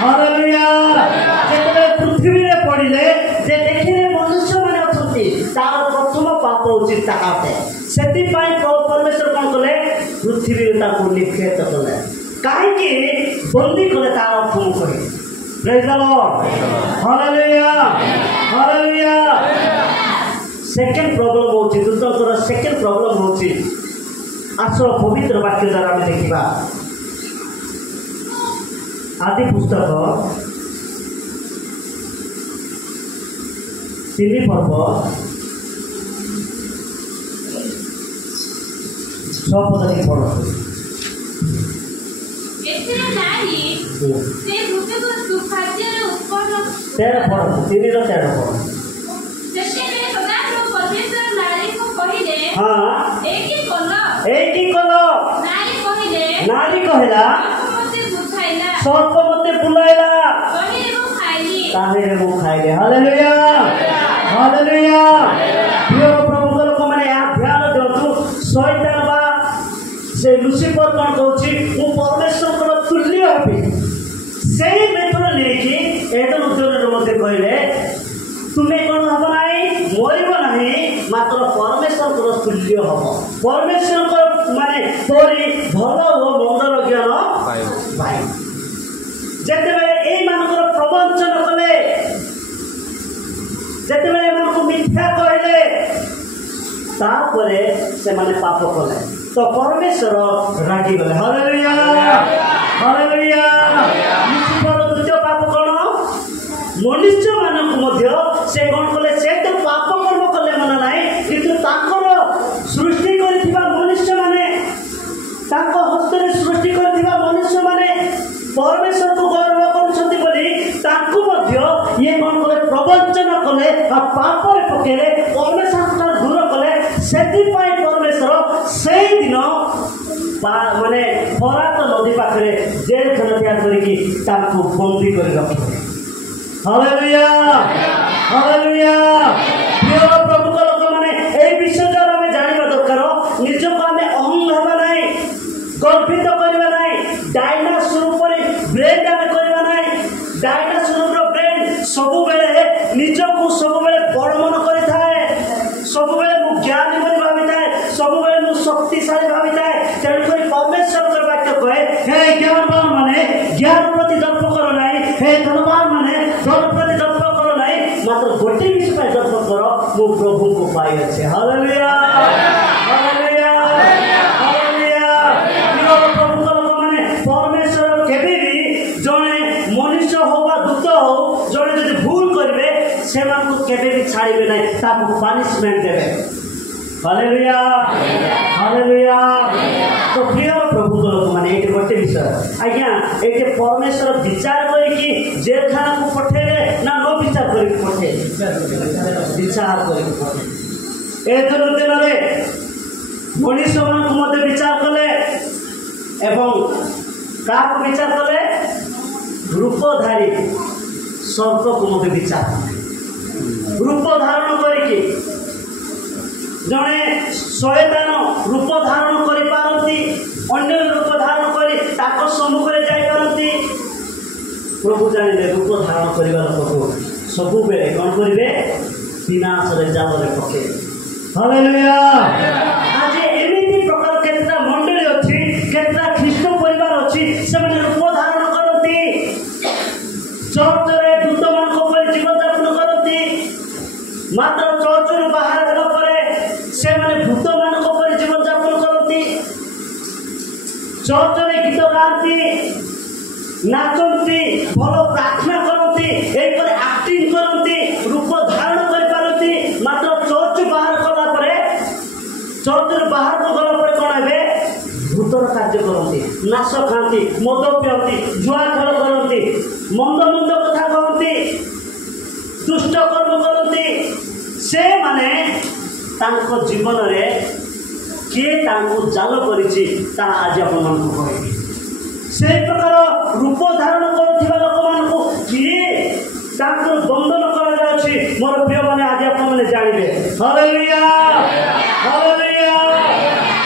hallelujah. ଯେତେବେଳେ ପୃଥିବୀରେ ପଡ଼ିଲେ, ଯେ ଦେଖିଲେ ମନୁଷ୍ୟମାନେ ଅଛନ୍ତି, ତାର ପ୍ରଥମ ପାପ ହେଉଛି ତାହା ଅଟେ। ସେଥିପାଇଁ ପରମେଶ୍ୱର କ'ଣ କଲେ? ପୃଥିବୀରେ ତାକୁ ନିକ୍ଷେପ କଲେ। କାହିଁକି ବନ୍ଦୀ କଲେ? ତାର ଅର୍ଥ ମୁଁ କହିବି। Praise the lord, hallelujah, hallelujah. Second problem ହେଉଛି, ଦୂତଙ୍କର ସେକେଣ୍ଡ ପ୍ରୋବ୍ଲେମ ହେଉଛି, ଆସ ପବିତ୍ର ବାକ୍ୟ ଦ୍ୱାରା ଆମେ ଦେଖିବା। ଆଦି ପୁସ୍ତକ 3 ପର୍ବ 6 ପଦ ପଢ଼ନ୍ତୁ। ଏଥିରେ ନାରୀ ସେ ମୃତ୍ୟୁକୁ ସୁଖାଦ୍ୟରେ ଉତ୍ପନ୍ନ 13 ପଢ଼ନ୍ତୁ, 3ର 13 ପଢ଼ନ୍ତୁ। ସେତେବେଳେ ସଦାପ୍ରଭୁ ପରମେଶ୍ୱର ନାରୀକୁ କହିଲେ, ଏଇକି କଲ। ନାରୀ କହିଲା, ସର୍ପ ମୋତେ ବୁଲାଇଲା, ତାହିଁରେ ମୁଁ ଖାଇଲି। Hallelujah, hallelujah. ପ୍ରିୟ ପ୍ରଭୁଙ୍କ ଲୋକମାନେ ଏହା ଧ୍ୟାନ ଦିଅନ୍ତୁ। ଶୟତାନ ବା ସେ ଲୁସିଫର କ'ଣ କହୁଛି? ମୁଁ ପରମେଶ୍ୱରଙ୍କର ତୁଲ୍ୟ ହେବି। ସେଇ ମେଥଡ଼ ନେଇକି ଏଡେନ୍ ଉଦ୍ୟାନରେ ମଧ୍ୟ କହିଲେ, तुम्हें कौन हम ना मरब ना मात्र परमेश्वर को तुल्य हम परमेश्वर को माने परी भल और मंदर ज्ञान पाइब जिते बड़े प्रवंचन कले जिते बड़े मिथ्या कहले तापरे से माने पाप कले तो परमेश्वर रागी गले हालेलुया हालेलुया लुसिफर द्वितीय पाप कौन मनुष्य मानक मध्य से कौन कले से तो पाप कर्म कले मन नाई किंतु ताकर सृष्टि करथिबा मनुष्य माने ताको हस्तरे सृष्टि करथिबा मनुष्य माने परमेश्वर को गौरव करछथि बोली ताकू मध्य ये कौन कले प्रवंचन कले आ पाप रे पकेले परमेश्वर को दूर कले सेति पाई परमेश्वर से दिन माने फरात नदी पाखरे जेल खाना तैयार करिकी ताकू बंदी कर रखिले हालेलुया हालेलुया प्रिय प्रभु को लोक माने ए विषय द्वारा हमें जानवा दरकार निज को हमें अहंग हवा नहीं गर्वित करबा नहीं डायनासोर ऊपर ब्रेन हमें करबा नहीं डायनासोर रो ब्रेन सब बेले निज को सब बेले बड़मन करि थाए सब बेले मु ज्ञानी बोली भाबी थाए सब बेले मु शक्तिशाली भाबी थाए तेणु करी परमेश्वर के वाक्य कहे हे ज्ञानवान माने ज्ञान प्रति दर्प करो नहीं हे धनवान माने धन प्रति दर्प करो नहीं मात्र गोटे विषय पर दर्प करो मु प्रभु को पाई अच्छे हालेलुया हालेलुया हालेलुया प्रिय प्रभु को लोक माने परमेश्वर केबे भी जने मनुष्य हो बा दूत हो जने जदि भूल करबे से मान को केबे भी छाड़िबे नहीं ताकू पनिशमेंट देबे हालेलुया हालेलुया तो प्रिय प्रभु को लोक माने एटे गोटे विषय आज्ञा एटे परमेश्वर विचार करिकी जेल खाना को पठेले ना नो विचार करिकी पठे विचार करिकी पठे ए दिन रे मनुष्य मान को मते विचार कले एवं का को विचार कले रूपधारी सर्प को मते विचार रूप धारण करिकी जड़े शयतान रूप धारण कर पारती अन्य रूप धारण कर सम्मुखें जापरती प्रभु जानिले रूप धारण करने लोक सब बेले कौन करेंगे विनाश जाल पके हालेलुया आज एमती प्रकार केतटा मंडली अच्छी केतटा ख्रीष्ट परिवार अच्छी से रूप धारण करती चर्च रे दूत मान जीवन यापन करती मात्र चर्च रु बाहर गला से माने भूत मान जीवन यापन करती चर्च रे गीत गाती नाचती भल प्रार्थना करती एक्टिंग करती रूप धारण कर पारती मात्र चर्च बाहर गला चर्च बाहर को गला कौन है भूतर कार्य करती नाश खाती मद पियती जुआ खेल करती मंद मंद कथा कहती दुष्ट कर्म करती से माने तांको जीवन रे किए तांको जाल करिछि ता आज आपण मन को कहबी से प्रकार रूप धारण करथिबा लोक मान को किए तांको बंधन करा जाछि मोर प्रिय माने आज आपण माने जानिबे हालेलुया हालेलुया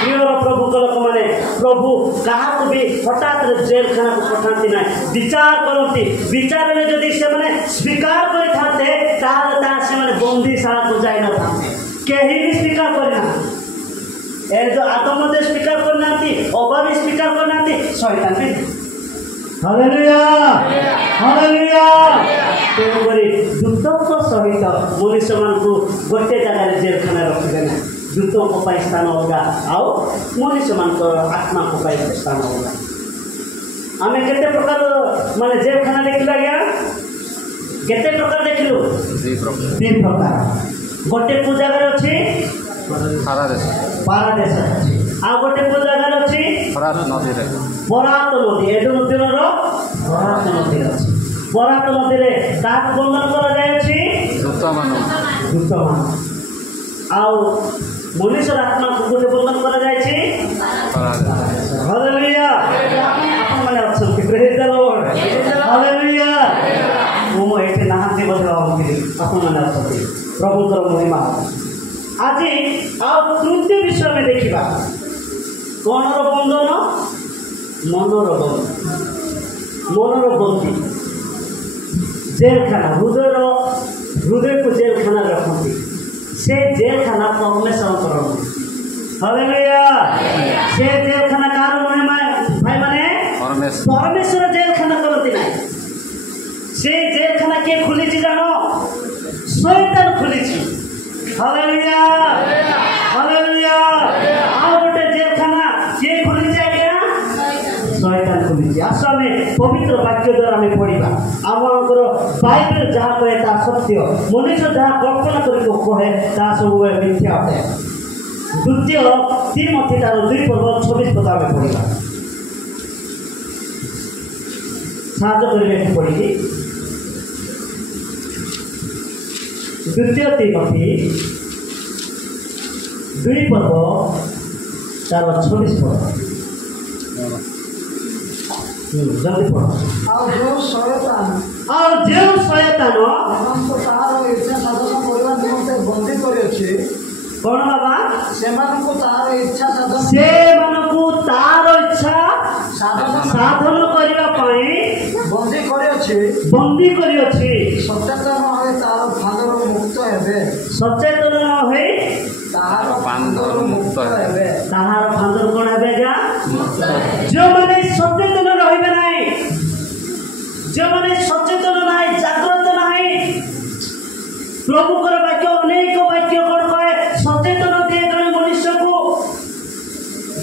प्रिय प्रभु को लोक माने प्रभु कहा को भी हठात जेल खाना को पठाती ना विचार करती विचार में जदि से माने स्वीकार करि थाते ताले ता से माने बंदीशाला को जाय न थाते केही भी स्वीकार करना ए जो आत्म दे स्वीकार करना थी अभावी स्वीकार करना थी शैतान भी हालेलुया हालेलुया तेरी दूतों को सहित मनुष्य मान को गोटे जगह जेल खाना रखी देना दूतों को पाई स्थान होगा आओ मनुष्य मान को आत्मा को पाई स्थान होगा आमे केते प्रकार माने जेल खाना देखिला गया केते प्रकार देखिलु तीन प्रकार गोटे को जगह अच्छी पारादेश आ गोटे को जगह अच्छी बरात नदी ए नदी बरात नदी अच्छी बरात नदी रे ताक बंधन करा जाय अछि दूत मान आउ मनुष्य आत्मा को गोटे बंधन करा जाय अछि हालेलुया आपण माने अछन प्रेज द लॉर्ड हालेलुया ओमो एते नाहंती बदलावंती आपण माने अछन प्रभु कर महिमा आज आप तृतीय विषय में देखा कौन बंधन मनर बंदी जेल खाना हृदय हृदय को जेलखाना रखती से जेलखाना परमेश्वर करती हालेलुया से जेलखाना कार भाई माने परमेश्वर जेलखाना करती ना से जेलखाना के खुली जानो शैतान खुली हालेलुया हालेलुया आ गोटे जेलखाना के खुली जाए शैतान खुली आस आम पवित्र वाक्य द्वारा आम पढ़ा आमर बाइबल जहाँ कहे ता सत्य मनुष्य जहाँ कल्पना कर कहे ता सब मिथ्या अटे द्वितीय तिमोथी तार 2 पर्व 26 पद आम पढ़ा साहय पढ़ी द्वितीय तिमोथी 2 पर्व तार 26 पद जल्दी पढ़ो और जो शैतान हमको तार इच्छा साधन करबा निमंते बंदी करि अछि कोन बाबा सेमानकु तार इच्छा साधन तार इच्छा साधन करबा पई बंदी करि अछि सचेतन होय तार फांदर मुक्त हेबे सचेतन होय तार फांदर मुक्त हेबे ताहार फांदर कोन हेबे जा जो माने सचेतन रहबे नाही जो माने सचेतन नाही जागृत नाही प्रभु कर वाक्य अनेक वाक्य कोन कहे सचेतन दे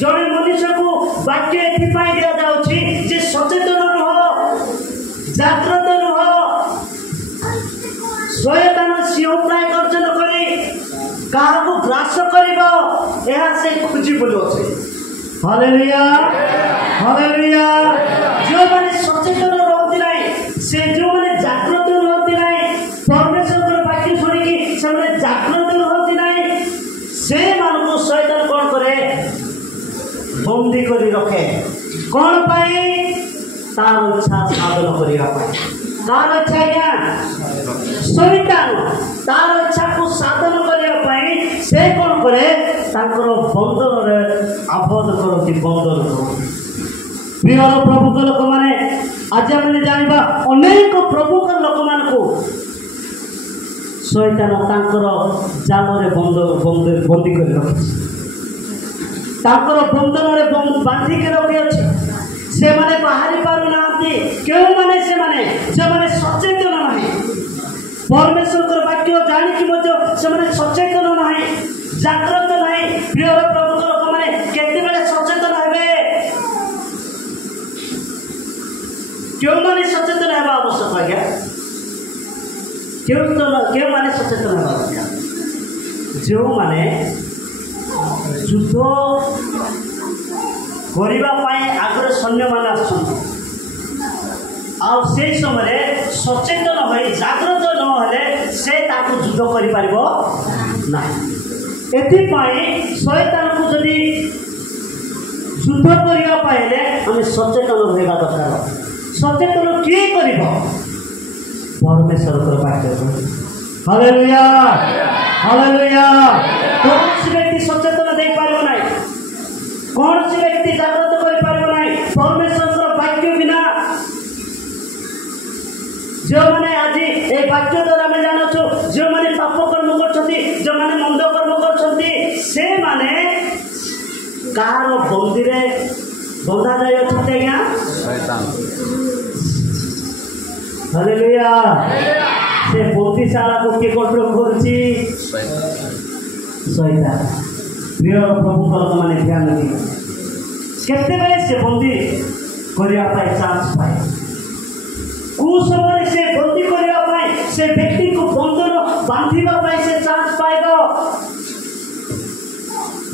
जड़े मनुष्य को वाक्य एथिपाई दिया जाउछि जे सचेतन रह जागृत रह शैतान सिंहप्राय गर्जन करी काहाको ग्रास करिबो एहा से खुजी बोलो छै हालेलुया हालेलुया जो माने सचेतन रहती नाही से जो माने जागृत रहती नाही परमेश्वर कर वाक्य सुनी कि से माने जागृत रहती नाही से मानको शैतान कोन करे बंदी करी रखे कौन पाए तार इच्छा साधन करिया पाए तार इच्छा क्या शैतान तार इच्छा को साधन करिया पाए से कौन करे ताकर बंधन रे आबद्ध करती बंधन करती प्रिय प्रभु के लोक माने आज हमने जानिबा अनेक प्रभु के लोक मान को शैतान ताकर जाल रे बंदी कर रखी ताकर बंधन रे बांधी के रखी अछि से माने बाहरी पारु नांती केउ माने से माने सचेतन नाही परमेश्वर कर वाक्य जानि कि मजो से माने सचेतन नाही जागृत नाही प्रिय प्रभु के लोक माने केते बेले सचेतन हेबे केउ माने सचेतन हेबा आवश्यक आज्ञा केउ माने सचेतन हेबा आवश्यक जो माने युद्ध करने आगे सैन्य मान से समय सचेतन हो जागृत नहेले से युद्ध कर शैतान को जदि युद्ध करने आम सचेतन होगा दरकार सचेतन किए कर परमेश्वर वाक्य हालेलुया हालेलुया कौन व्यक्ति सचेतन दे पारिबो नाही कौन व्यक्ति जागृत कर पारिबो नाही परमेश्वर वाक्य बिना जो माने आज ए वाक्य द्वारा हम जानो जो माने पाप कर्म करछथि जो माने मंद कर्म करछथि से माने कार बंदी रे बंधा जाय अछथि या शैतान हालेलुया से बंदीशाला को के कंट्रोल करछि शैतान प्रिय प्रभु को माने ध्यान दियो केते बेले से बंदी करिया पाए चांस पाए को समय से बंदी करिया पाए से व्यक्ति को बंधन बांधिबा पाए से चांस पाएबो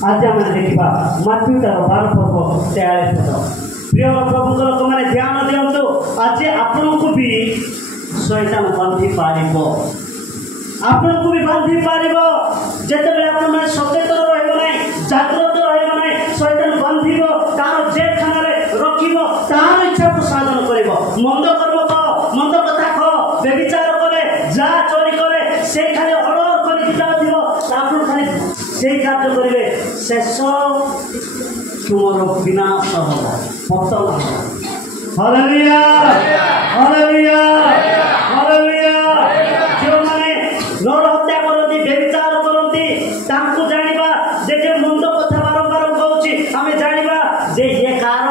आज हम देखिबा माथ्यू 12 पर्व 43 पद प्रिय प्रभु को माने ध्यान दियंतु आज आपन को भी शैतान बांधी पारिबो आपन को भी बांधी पारिबो जते बेले आपन माने सचेतन रहबो नाही जागृत रहबो नाही शैतान बांधिबो तार जेलखाना रे रखिबो तार इच्छा को साधन करिबो मंद कर्म को मंद कथा को व्यभिचार करे जा चोरी करे से खाली अडर करि जा दिबो आपन खाली से कार्य करिवे शेष तुमरो विनाश होबो पतन हालेलुया हालेलुया हालेलुया जो माने ଯେ ଇଏ କାହାର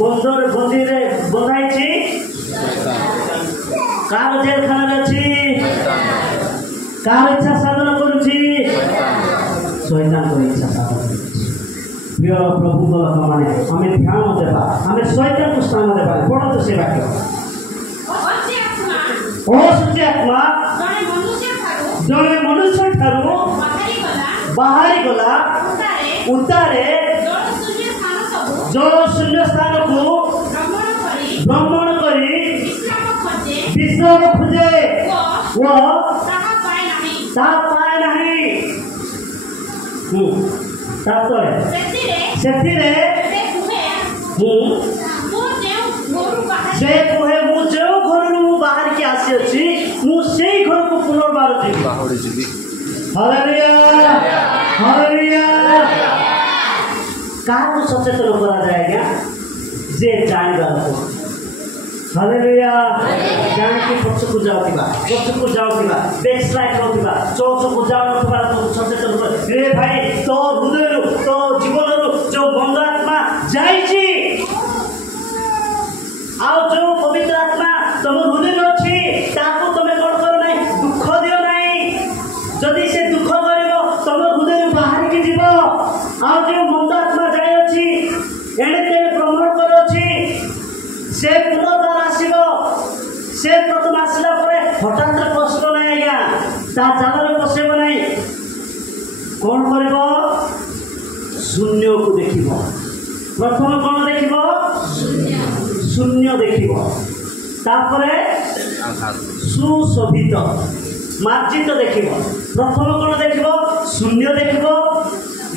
ବନ୍ଦୀରେ ବନ୍ଧା ହେଇଛି, କାହାର ଜେଲଖାନାରେ ଅଛି, କାହାର ଇଚ୍ଛା ସାଧନ କରୁଛି, ଶୈତାନଙ୍କ ଇଚ୍ଛା ସାଧନ କରୁଛି। ପ୍ରିୟ ପ୍ରଭୁଙ୍କ ଲୋକମାନେ ଆମେ ଧ୍ୟାନ ଦେବା, ଆମେ ଶୈତାନକୁ ସ୍ଥାନ ଦେବା। ପଢ଼ନ୍ତୁ ସେ ବାକ୍ୟ। ଅଶୁଚି ଆତ୍ମା ଜଣେ ମନୁଷ୍ୟ ଠାରୁ ବାହାରି ଗଲା ଉତ୍ତାରେ ଜଳ ଶୂନ୍ୟ ସ୍ଥାନକୁ ଭ୍ରମଣ କରି ବିଶ୍ରାମ ଖୋଜେ ଓ ତାହା ପାଏ ନାହିଁ। ତାପରେ ସେଥିରେ ସେ କୁହେ ମୁଁ ଯେଉଁ ଘରରୁ ମୁଁ ବାହାରିକି ଆସିଅଛି ମୁଁ ସେଇ ଘରକୁ ପୁନର୍ବାର ଯିବି। Hallelujah hallelujah. କାହାକୁ ସଚେତନ କରାଯାଏ ଆଜ୍ଞା? ଯେ ଜାଣିବା ଲୋକ। ହାଲେଲୁୟା। ଜାଣିକି ପଛକୁ ଯାଉଥିବା ବେକ୍ସାଇଡ୍ ହେଉଥିବା ଚର୍ଚ୍ଚକୁ ଯାଉନଥିବା ଲୋକକୁ ସଚେତନ କର। ରେ ଭାଇ ତୋ ହୃଦୟରୁ ତୋ ଜୀବନରୁ ଯେଉଁ ବନ୍ଧ ଆତ୍ମା ଯାଇଛି ଆଉ ଯେଉଁ ପବିତ୍ର ଆତ୍ମା ତମ ହୃଦୟରେ ଅଛି ତାକୁ ତମେ କ'ଣ କର ନାହିଁ? ଦୁଃଖ ଦିଅ ନାହିଁ। ଯଦି ସେ ଦୁଃଖ କରିବ ତମ ହୃଦୟରୁ ବାହାରିକି ଯିବ। ଆଉ ଯେଉଁ ମନ୍ଦ ଆତ୍ମା ଯାଇଅଛି ଏଣେ ତେଣେ ଭ୍ରମଣ କରୁଅଛି ସେ ପୁନର୍ବାର ଆସିବ। ସେ ପ୍ରଥମେ ଆସିଲା ପରେ ହଠାତ୍ ପଶିବ ନାହିଁ ଆଜ୍ଞା, ତା ଜାଲରେ ପଶିବ ନାହିଁ। କ'ଣ କରିବ? ଶୂନ୍ୟକୁ ଦେଖିବ। ପ୍ରଥମେ କ'ଣ ଦେଖିବ? ଶୂନ୍ୟ ଦେଖିବ। ତାପରେ ସୁଶୋଭିତ ମାର୍ଜିତ ଦେଖିବ। ପ୍ରଥମେ କ'ଣ ଦେଖିବ? ଶୂନ୍ୟ ଦେଖିବ।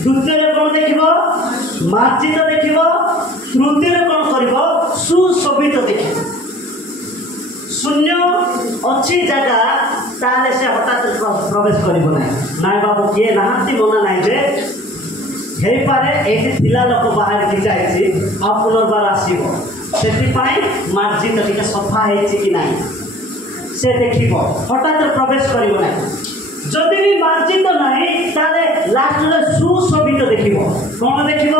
ଦ୍ୱିତୀୟରେ କ'ଣ ଦେଖିବ? ମାର୍ଜିତ ଦେଖିବ। ତୃତୀୟରେ କ'ଣ କରିବ? ସୁଶୋଭିତ ଦେଖିବ। ଶୂନ୍ୟ ଅଛି ଜାଗା ତାହେଲେ ସେ ହଠାତ୍ ପ୍ରବେଶ କରିବ ନାହିଁ। ନାଇଁ ବାବୁ କିଏ ନାହାନ୍ତି ମନା ନାହିଁ ଯେ ହେଇପାରେ ଏଇଠି ଥିଲା ଲୋକ ବାହାରିକି ଯାଇଛି ଆଉ ପୁନର୍ବାର ଆସିବ। ସେଥିପାଇଁ ମାର୍ଜିତ ଟିକେ ସଫା ହେଇଛି କି ନାହିଁ ସେ ଦେଖିବ, ହଠାତ୍ ପ୍ରବେଶ କରିବ ନାହିଁ। ଯଦି ବି ମାର୍ଜିତ ନାହିଁ ତାହେଲେ ଲାଷ୍ଟରେ ସୁଶୋଭିତ ଦେଖିବ। କ'ଣ ଦେଖିବ?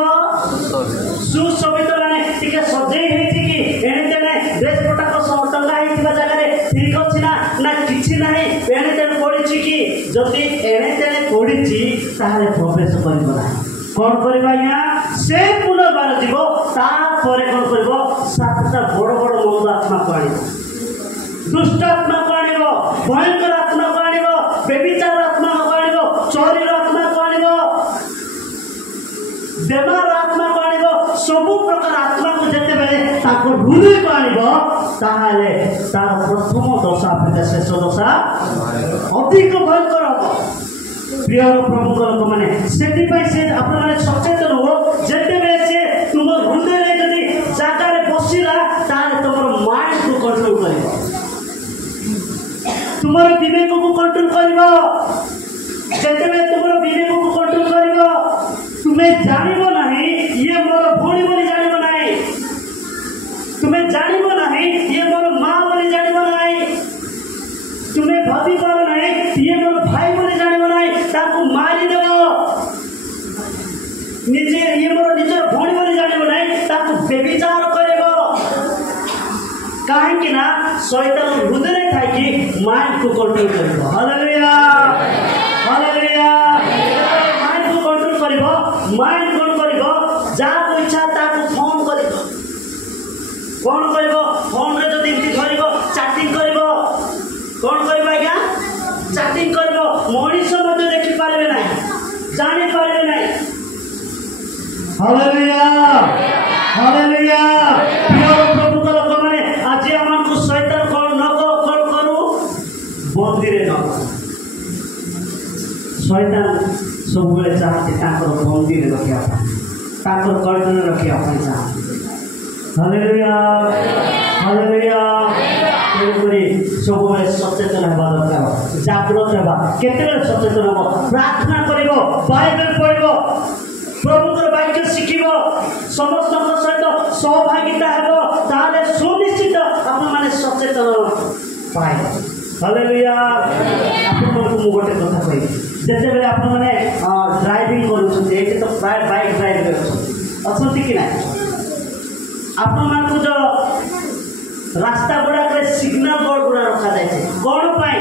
ସୁଶୋଭିତ ମାନେ ଟିକେ ସଜେଇ ହେଇଛି କି ଏଣେ ତେଣେ ଡ୍ରେସ୍ ପଟାକ ଟଙ୍ଗା ହେଇଥିବା ଜାଗାରେ ଠିକ୍ ଅଛି ନା କିଛି ନାହିଁ ଏଣେ ତେଣେ ପଡ଼ିଛି କି? ଯଦି ଏଣେ ତେଣେ ପଡ଼ିଛି ତାହେଲେ ପ୍ରବେଶ କରିବ ନାହିଁ। କ'ଣ କରିବ ଆଜ୍ଞା? ସେ ପୁନର୍ବାର ଯିବ। ତାପରେ କ'ଣ କରିବ? 7ଟା ବଡ଼ ବଡ଼ ମନ୍ଦ ଆତ୍ମାକୁ ଆଣିବ, ଦୁଷ୍ଟ ଆତ୍ମାକୁ ଆଣିବ, ଭୟଙ୍କର ଆତ୍ମାକୁ ଆଣିବ, ବ୍ୟଭିଚାର ଆତ୍ମାକୁ ଆଣିବ, ଚୋରିର ଆତ୍ମାକୁ ଆଣିବ, ଦେବାର ଆତ୍ମାକୁ ଆଣିବ। ସବୁ ପ୍ରକାର ଆତ୍ମାକୁ ଯେତେବେଳେ ତାଙ୍କ ହୃଦୟକୁ ଆଣିବ ତାହେଲେ ତାର ପ୍ରଥମ ଦଶା ଅପେକ୍ଷା ଶେଷ ଦଶା ଅଧିକ ଭୟଙ୍କର ହେବ। ପ୍ରିୟ ପ୍ରଭୁଙ୍କ ଲୋକମାନେ ସେଥିପାଇଁ ସେ ଆପଣମାନେ ସଚେତନ ହୁଅ। ଯେତେବେଳେ ସେ ତୁମ ହୃଦୟରେ ଯଦି ଜାଗାରେ ବସିଲା ତାହେଲେ ତୁମର ମାଇଣ୍ଡକୁ କଣ୍ଟ୍ରୋଲ କରିବ, ତୁମର ବିବେକକୁ କଣ୍ଟ୍ରୋଲ କରିବ। ଯେତେବେଳେ ତୁମର ବିବେକକୁ କଣ୍ଟ୍ରୋଲ କରିବ ତୁମେ ଜାଣିବ ନାହିଁ ଇଏ ମୋର ଭଉଣୀ ବୋଲି ଜାଣିବ ନାହିଁ, ତୁମେ ଜାଣିବ ନାହିଁ ଇଏ ମୋର ମା ବୋଲି ଜାଣିବ ନାହିଁ, ତୁମେ ଭାବିପାର ନାହିଁ ଇଏ ମୋର ଭାଇ ବୋଲି ଜାଣିବ ନାହିଁ। ତାକୁ ମାରିଦେବ। ନିଜେ ଇଏ ମୋର ନିଜର ଭଉଣୀ ବୋଲି ଜାଣିବ ନାହିଁ, ତାକୁ ବ୍ୟଭିଚାର କରିବ। କାହିଁକି ନା ଶୈତାନ ହୃଦୟରେ ଥାଇକି ମାଇଣ୍ଡକୁ କଣ୍ଟ୍ରୋଲ କରିବ। Hallelujah hallelujah. ମାଇଣ୍ଡକୁ କଣ୍ଟ୍ରୋଲ କରିବ। ମାଇଣ୍ଡ କ'ଣ କରିବ? ଯାହାକୁ ଇଚ୍ଛା ତାକୁ ଫୋନ୍ କରିବ। କ'ଣ କରିବ? ଫୋନ୍ରେ ଯଦି ଏମିତି ଧରିବ ଚାଟିଂ କରିବ। କ'ଣ କରିବ ଆଜ୍ଞା? ଚାଟିଂ କରିବ। ମଣିଷ ମଧ୍ୟ ଦେଖିପାରିବେ ନାହିଁ, ଜାଣିପାରିବେ ନାହିଁ। Hallelujah hallelujah. ପ୍ରିୟ ପ୍ରଭୁଙ୍କ ଲୋକମାନେ ଆଜି ଆମକୁ ଶୈତାନ କ'ଣ କରୁ? ବନ୍ଦୀରେ ନ କରୁ। ଶୈତାନ ସବୁବେଳେ ଚାହାନ୍ତି ତାଙ୍କର ବନ୍ଦୀରେ ରଖିବା ପାଇଁ, ତାଙ୍କର କଣ୍ଟ୍ରୋଲରେ ରଖିବା ପାଇଁ ଚାହାନ୍ତି। Hallelujah hallelujah. ତେଣୁକରି ସବୁବେଳେ ସଚେତନ ହେବା ଦରକାର, ଜାଗ୍ରତ ହେବା। କେତେବେଳେ ସଚେତନ ହେବ? ପ୍ରାର୍ଥନା କରିବ, ବାଇବେଲ ପଢ଼ିବ, ପ୍ରଭୁଙ୍କର ବାକ୍ୟ ଶିଖିବ, ସମସ୍ତଙ୍କ ସହିତ ସହଭାଗିତା ହେବ, ତାହେଲେ ସୁନିଶ୍ଚିତ ଆପଣମାନେ ସଚେତନ ପାଇବେ। ହାଲେଲୁୟା। ଆପଣମାନଙ୍କୁ ମୁଁ ଗୋଟେ କଥା କହିବି, ଯେତେବେଳେ ଆପଣମାନେ ଡ୍ରାଇଭିଂ କରୁଛନ୍ତି, ଏଇଠି ତ ପ୍ରାୟ ବାଇକ୍ ଡ୍ରାଇଭର ଅଛନ୍ତି କି ନାହିଁ? ଆପଣମାନଙ୍କୁ जो रास्ता गुड़ाक सिग्नल बोर्ड गुड़ा रखा जाए कौन पाई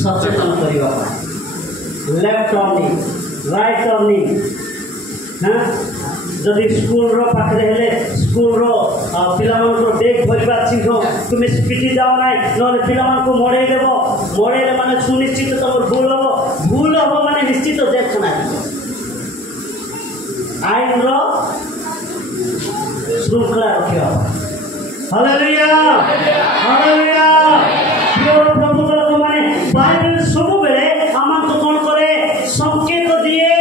सचेतन करने लेफ्ट टर्निंग राइट टर्निंग हाँ जदि स्कूल पाखे हेले स्कूल पिला डेग भरवा चिन्ह तुम स्पीड जाओ ना ना पिला मड़े देव मड़े माने सुनिश्चित तुम भूल हम माने निश्चित जेलखाना आईन श्रृंखला रखा हालेलुया हालेलुया प्रभु लोक माने बाइबल सब बेले आमको कौन करे संकेत दिए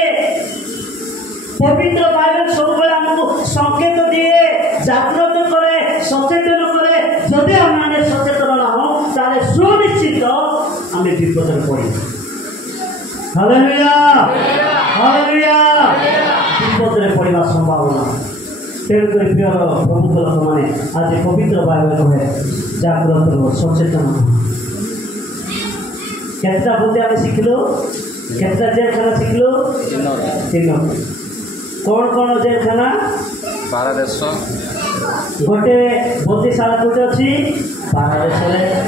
पवित्र बाइबल सब बेले आमको संकेत दिए जागृत करे सचेतन करे जदि आमे सचेतन ना हो ताले सुनिश्चित आमे विपद में पड़ी हालेलुया हालेलुया विपद में पड़वा संभावना तेणुक प्रिय प्रमुख लोक मैंने आज पवित्र बाइबल कहे जागृत सचेतन केतटा बुद्धि आम शिखलु केतटा जेलखाना शिखलु तीन कौन कौन जेलखाना 12 देश गोटे बंदीशाला कोटे अच्छी 12 देश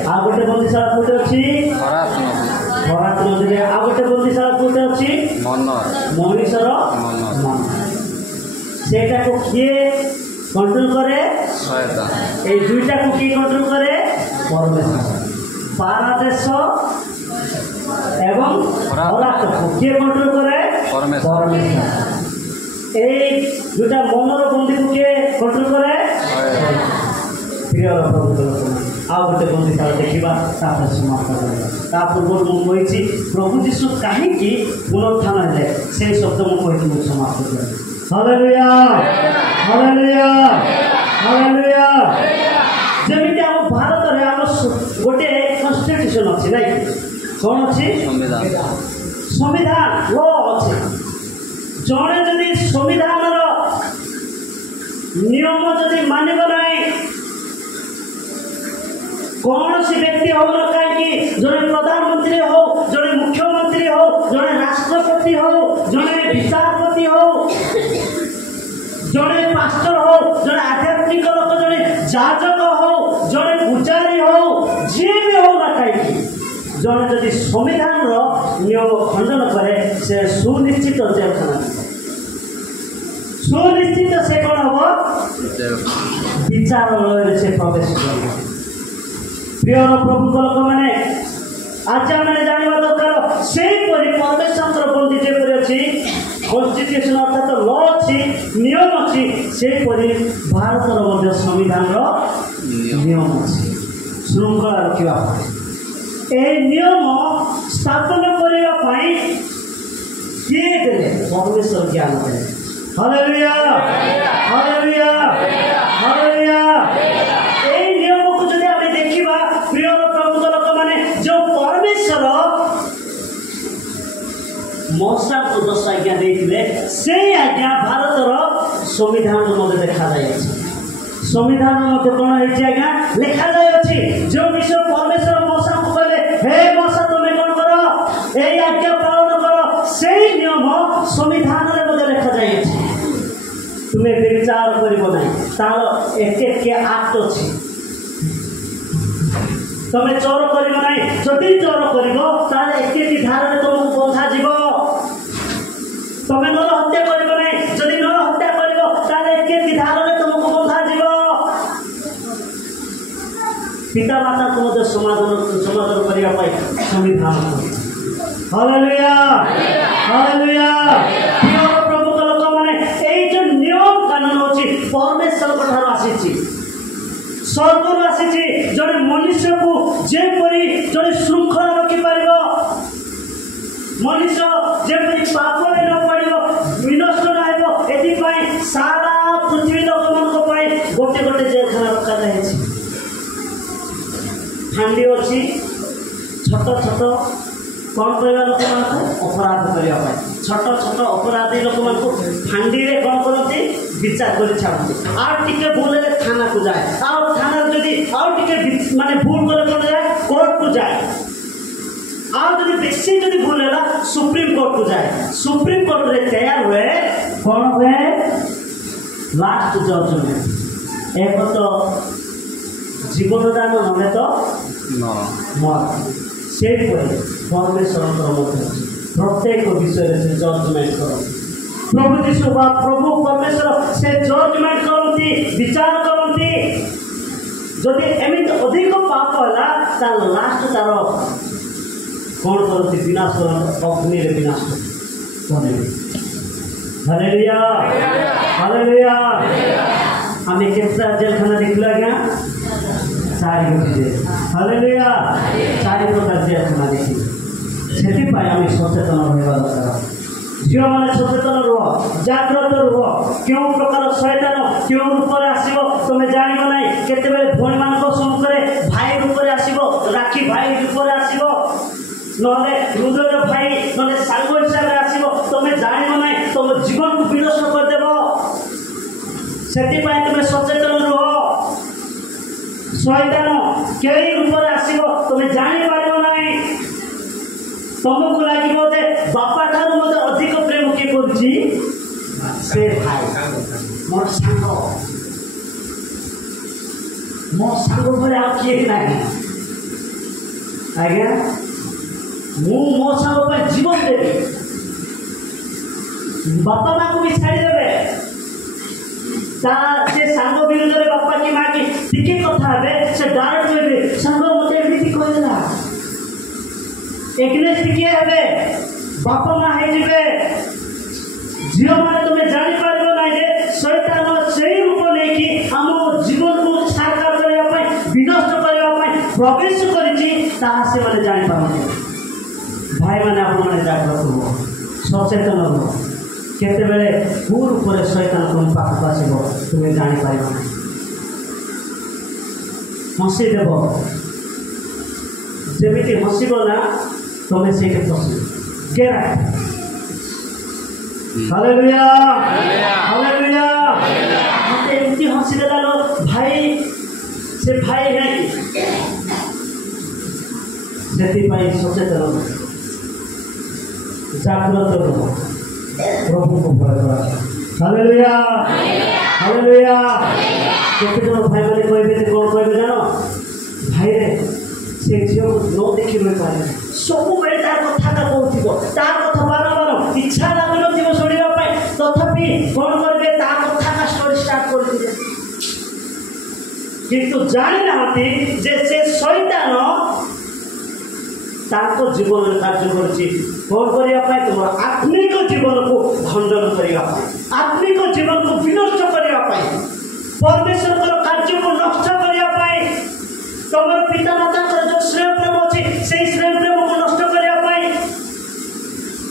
आ गोटे बंदीशाला कोटे अच्छी खरात नदी आ गोटे बंदीशाला कोटे अच्छी मनीषर मन सेटा को किए कंट्रोल करे ए दुईटा को किए कंट्रोल करे परमेश्वर 12 देश एवं खरात को किए कंट्रोल करे परमेश्वर ए दुटा मनर बंदी को किए कंट्रोल करे प्रिय प्रभु आ गोटे बंदीशाला देखा समाप्त कर पूर्व मुझे प्रभु जीशु कहीं पुनरुत्थान है से शब्द मुझे समाप्त कर हालेलुया हालेलुया हालेलुया जेमिति हम भारत रे हम गोटे कॉन्स्टिट्यूशन अछि नै कोन अछि संविधान लॉ अछि जणे जदि संविधान रो नियम जदि मानिबो नै कौन सी व्यक्ति हो ना कहीं जड़े प्रधानमंत्री हो जड़े मुख्यमंत्री हो जड़े राष्ट्रपति हो जड़े विचारपति हो जड़े पास्टर हो जड़े आध्यात्मिक लोक जड़े जाजक हो जड़े पूजारी हो जी भी हो ना कहीं जड़े जदि संविधान रो नियम खंडन करे से सुनिश्चित जेलखाना सुनिश्चित से कौन हम विचारालय से प्रवेश कर प्रिय प्रभु लोक मैंने आज मैंने जानवा दरकार से परमेश्वर बंदी जेपरी अच्छी कॉन्स्टिट्यूशन अर्थात लॉ अच्छी नियम अच्छी से भारत संविधान नियम अच्छी श्रृंखला रखा नियम स्थापन करने किए देले परमेश्वर ज्ञान देले हालेलुया हालेलुया हालेलुया नियम को जब आम देखा प्रिय प्रमुख लोक मैंने जो परमेश्वर मौसा को 10 आज्ञा देते से आज्ञा भारतर संविधान मध्य देखा जाए संविधान मध्य कौन है आज्ञा लिखा जाए जो विषय परमेश्वर मौसा को कहले हे मौसा तुम्हें कौन करो ए आज्ञा पालन करो से नियम संविधान मध्य लिखा जाए तुम्हें विचार करिबो नहीं तार एक आक्ट अच्छी तुम्हें चोर कर जदि चोर कर एक धारा तुमको बंधा जीव तुम्हें नर हत्या कर जदि नर हत्या कर एक धारा तुमको बंधा जीव पिता माता को समाधान करने संविधान हालेलुया हालेलुया प्रमुख लोक मैंने जो नियम कानून अच्छी परमेश्वर ठार आसी स्वर्ग आसी जड़े मनुष्य को जेपरी जड़े श्रृंखला रखिपर मनुष्य जेपरी पाप में न पड़ विनष्ट न हो सारा पृथ्वी लोक मान गोटे गोटे जेलखाना रखा जाए फांडी अच्छी छोट छोट कौन कहवा लोक मान अपराध करने छोट छोट अपराधी लोक मान फांडी रे कौन करती विचार कर छाड़ती आउ टिके भूल थाना को जाए आउ थाना जदि आउ टिके माने भूल करे कौन जाए कोर्ट को जाए आउ जदि बेसी जदि भूल है सुप्रीम कोर्ट को जाए सुप्रीम कोर्ट रे तैयार हुए कौन हुए लास्ट जजमेंट एक तो जीवन दान नहे तो मर से परमेश्वर प्रत्येक विषय से जजमेंट कर प्रभु जीशु बा प्रभु परमेश्वर से जजमेंट करती विचार करती जदि एमती अधिक पाप है तार लास्ट तार कौन करती विनाश अग्नि विनाश कर हालेलुया हालेलुया आमे केतना जेलखाना देखला क्या 4 गोटी हालेलुया 4 प्रकार जेलखाना देखी सेति पाए आमे सचेतन रहबा दरकार झियो माने सचेतन रह जागृत रह क्यों प्रकार शैतान क्यों रूप रे आसीबो तमे जानिबो नै केते बेले भोन मानको सम्मुखरे भाई रूप रे आसीबो राखी भाई रूप रे आसीबो नले रुद्र भाई नले सांग हिसाब रे आसीबो तमे जानिबो नै तुम जीवन को विनष्ट कर देव से तुम्हें सचेतन रुह शैतान कई रूप में आसो तुम जापर ना तुमको लगे बापा ठार मत अधिक प्रेम किए कर मोर सांग मो सांग भले आ किए ना आज्ञा मो सांग जीवन देवी बापा माँ को भी छाड़देवे से सांग विरोध में बापा की माँ की टिके कथा से डायरेक्ट कहते सांग मत एमती कहला एक टिके हे बापा माँ है झील मैंने तुम्हें जापर ना शैतान से रूप नहीं आम जीवन को साकार करने विनष्ट करने प्रवेश कर जापर भाई मैंने आप जागृत रुह सचेतन रुह केते बेले पूर ऊपर शैतान तुम पाखक आसब तुम्हें जापर ना हसी देव जमी हसब ना तुम्हें से फस गेरा हालेलुया हालेलुया मते एमती हसी देला भाई से भाई है से सचेतन जागृत रुह प्रभु को भय हालेलुया हालेलुया केते जन भाई माने कहबे कोन कहबे जानो भाई रे से झियो न देखि रहि पारे सब बेले तार कथा का कहथिबो तार कथा बार बार इच्छा लागलो जीव सुनिबा पय तथापि कोन करबे तार कथा का स्टोरी स्टार्ट कर दिबे किंतु जानि नाहती जे से शैतान ताको जीवन में कार्य करछि कौन करने तुम आत्मिक जीवन को खंडन करने आत्मिक जीवन को विनष्ट करने परमेश्वर कार्य को नष्ट करने तुम पिता माता जो स्नेह प्रेम अच्छी से स्नेह प्रेम को नष्ट करने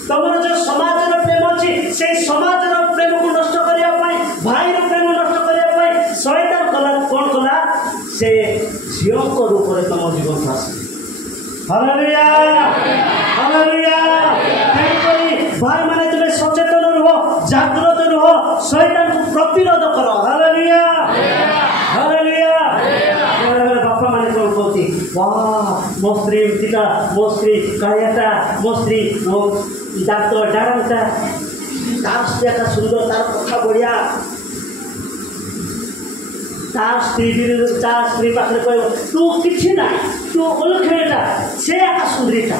तुम जो समाज प्रेम अच्छी से समाज प्रेम को नष्ट करने भाई प्रेम नष्ट करने शैतान कला कौन कला से झील रूप में तुम जीवन को आस हालेलुया हालेलुया भाई माने तुम्हें सचेतन रुह जागृत रुह शैतान को प्रतिरोध करो हालेलुया हालेलुया बापा माने कौन कहती वाह मो स्त्री एमतीका मो स्त्री कायाटा मो स्त्री डाक्टर डारंता तार स्त्री का सुंदर तार कथा बढ़िया तार स्त्री पाखे कह तू कि ना तू ओलखेटा से आका सुंदरीटा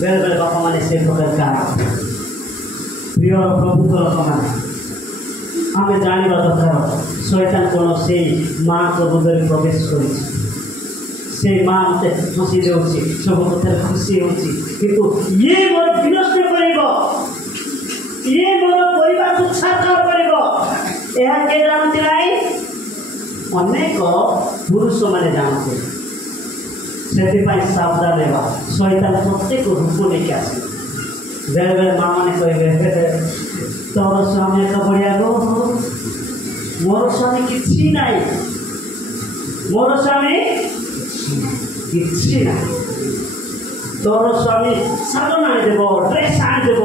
बेले बेले बापा माने से प्रकार का प्रिय प्रभु को लोक माने आमे जानिबा दरकार शैतान कोन से माँ को हृदय प्रवेश करी से माँ मते हसी देउछि सब कथा खुशी होछि किंतु ये मोर विनष्ट करिबो ये मोर परिवार को साकार करिबो यह के जानती नहीं अनेक पुरुष मैंने जानते से सावधान लेवा शैतान प्रत्येक रूप लेके आस बेले बेले माँ मैंने कहे तोर स्वामी का बढ़िया गो मोर स्वामी किसी नाई मोर स्वामी किसी ना तोर स्वामी साबन आनीदेव ड्रेस आनीदेव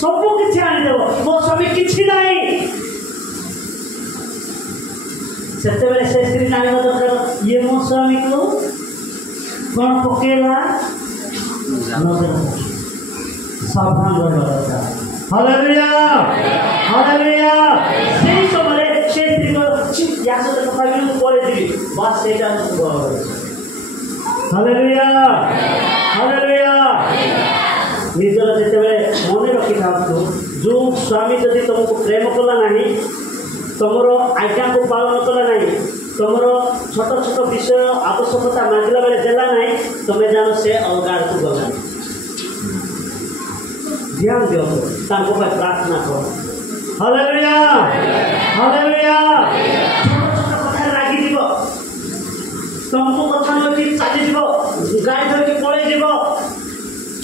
सब किसी आनीदेव मो स्वामी किसी नाई से स्त्री जाना दरकार ये मो स्वामी को कौन पकेला नजर सावधान रहना दरकार हालेलुया हालेलुया ସେଇଟା ହାଲେଲୁୟା ହାଲେଲୁୟା। ନିଜର ଯେତେବେଳେ ମନେ ରଖିଥାନ୍ତୁ, ଯେଉଁ ସ୍ୱାମୀ ଯଦି ତୁମକୁ ପ୍ରେମ କଲା ନାହିଁ, ତୁମର ଆଜ୍ଞାକୁ ପାଳନ କଲା ନାହିଁ, ତୁମର ଛୋଟ ଛୋଟ ବିଷୟ ଆବଶ୍ୟକତା ମାଗିଲା ବେଳେ ଦେଲା ନାହିଁ, ତୁମେ ଜାଣ ସେ ଅଲଗା ଆଡ଼କୁ ଗଲାନି। ଧ୍ୟାନ ଦିଅନ୍ତୁ, ତାଙ୍କ ପାଇଁ ପ୍ରାର୍ଥନା କର। Hallelujah hallelujah. ଛୋଟ ଛୋଟ କଥାରେ ରାଗିଯିବ, ତମକୁ କଥା ନକି ଚାଲିଯିବ, ଗାଈ ଧରିକି ପଳେଇଯିବ,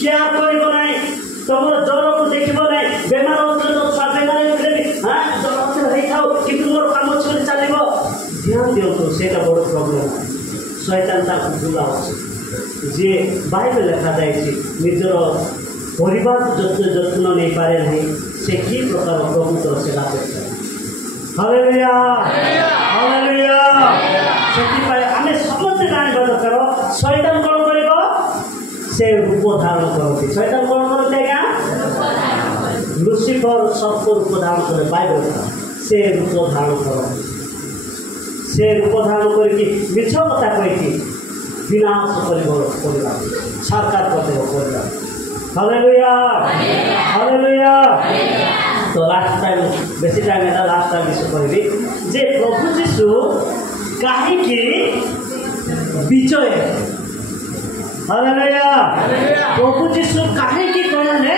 କେୟାର କରିବ ନାହିଁ, ତମର ଜ୍ୱରକୁ ଦେଖିବ ନାହିଁ। ବେମାର ହେଉଥିଲେ ତ ଛୁଆ ବେମାର ହେଉଥିଲେ ବି ଜ୍ୱର ହେଇଥାଉ କିନ୍ତୁ ମୋର କାମ ଅଛି ବୋଲି ଚାଲିବ। ଧ୍ୟାନ ଦିଅନ୍ତୁ, ସେଇଟା ବଡ଼ ପ୍ରୋବ୍ଲେମ୍। ଶୈତାନ ତାକୁ ବୁଲାଉଛି। ଯିଏ ବାଇବେଲ ଲେଖାଯାଇଛି ନିଜର ପରିବାରକୁ ଯତ୍ନ ନେଇପାରେ ନାହିଁ, ସେ କି ପ୍ରକାର ପ୍ରଭୁଙ୍କର ସେବା କରିଥାଏ। Hallelujah hallelujah. ସେଥିପାଇଁ ଆମେ ସମସ୍ତେ ଜାଣିବା ଦରକାର, ଶୈତାନ କ'ଣ କରିବ? ସେ ରୂପ ଧାରଣ କରନ୍ତି। ଶୈତାନ କ'ଣ କରନ୍ତି ଆଜ୍ଞା? ଲୁସିଫର ସର୍ପ ରୂପ ଧାରଣ କରେ। ବାଇବେଲ ସେ ରୂପ ଧାରଣ କରନ୍ତି। ସେ ରୂପ ଧାରଣ କରିକି ମିଛ କଥା କହିକି ବିନାଶ କରିବ ପରିବାର, ସାକାର କରିଦେବ ପରିବାର। Hallelujah hallelujah. ତ ଲାଷ୍ଟ ଟାଇମ୍, ବେଶୀ ଟାଇମ୍ ହେଲା, ଲାଷ୍ଟ ଟାଇମ୍ ବିଷୟ କହିବି ଯେ ପ୍ରଭୁ ଯୀଶୁ କାହିଁକି ବିଜୟ। ହାଲେଲୁୟା। ପ୍ରଭୁ ଯୀଶୁ କାହିଁକି କ'ଣ ହେଲେ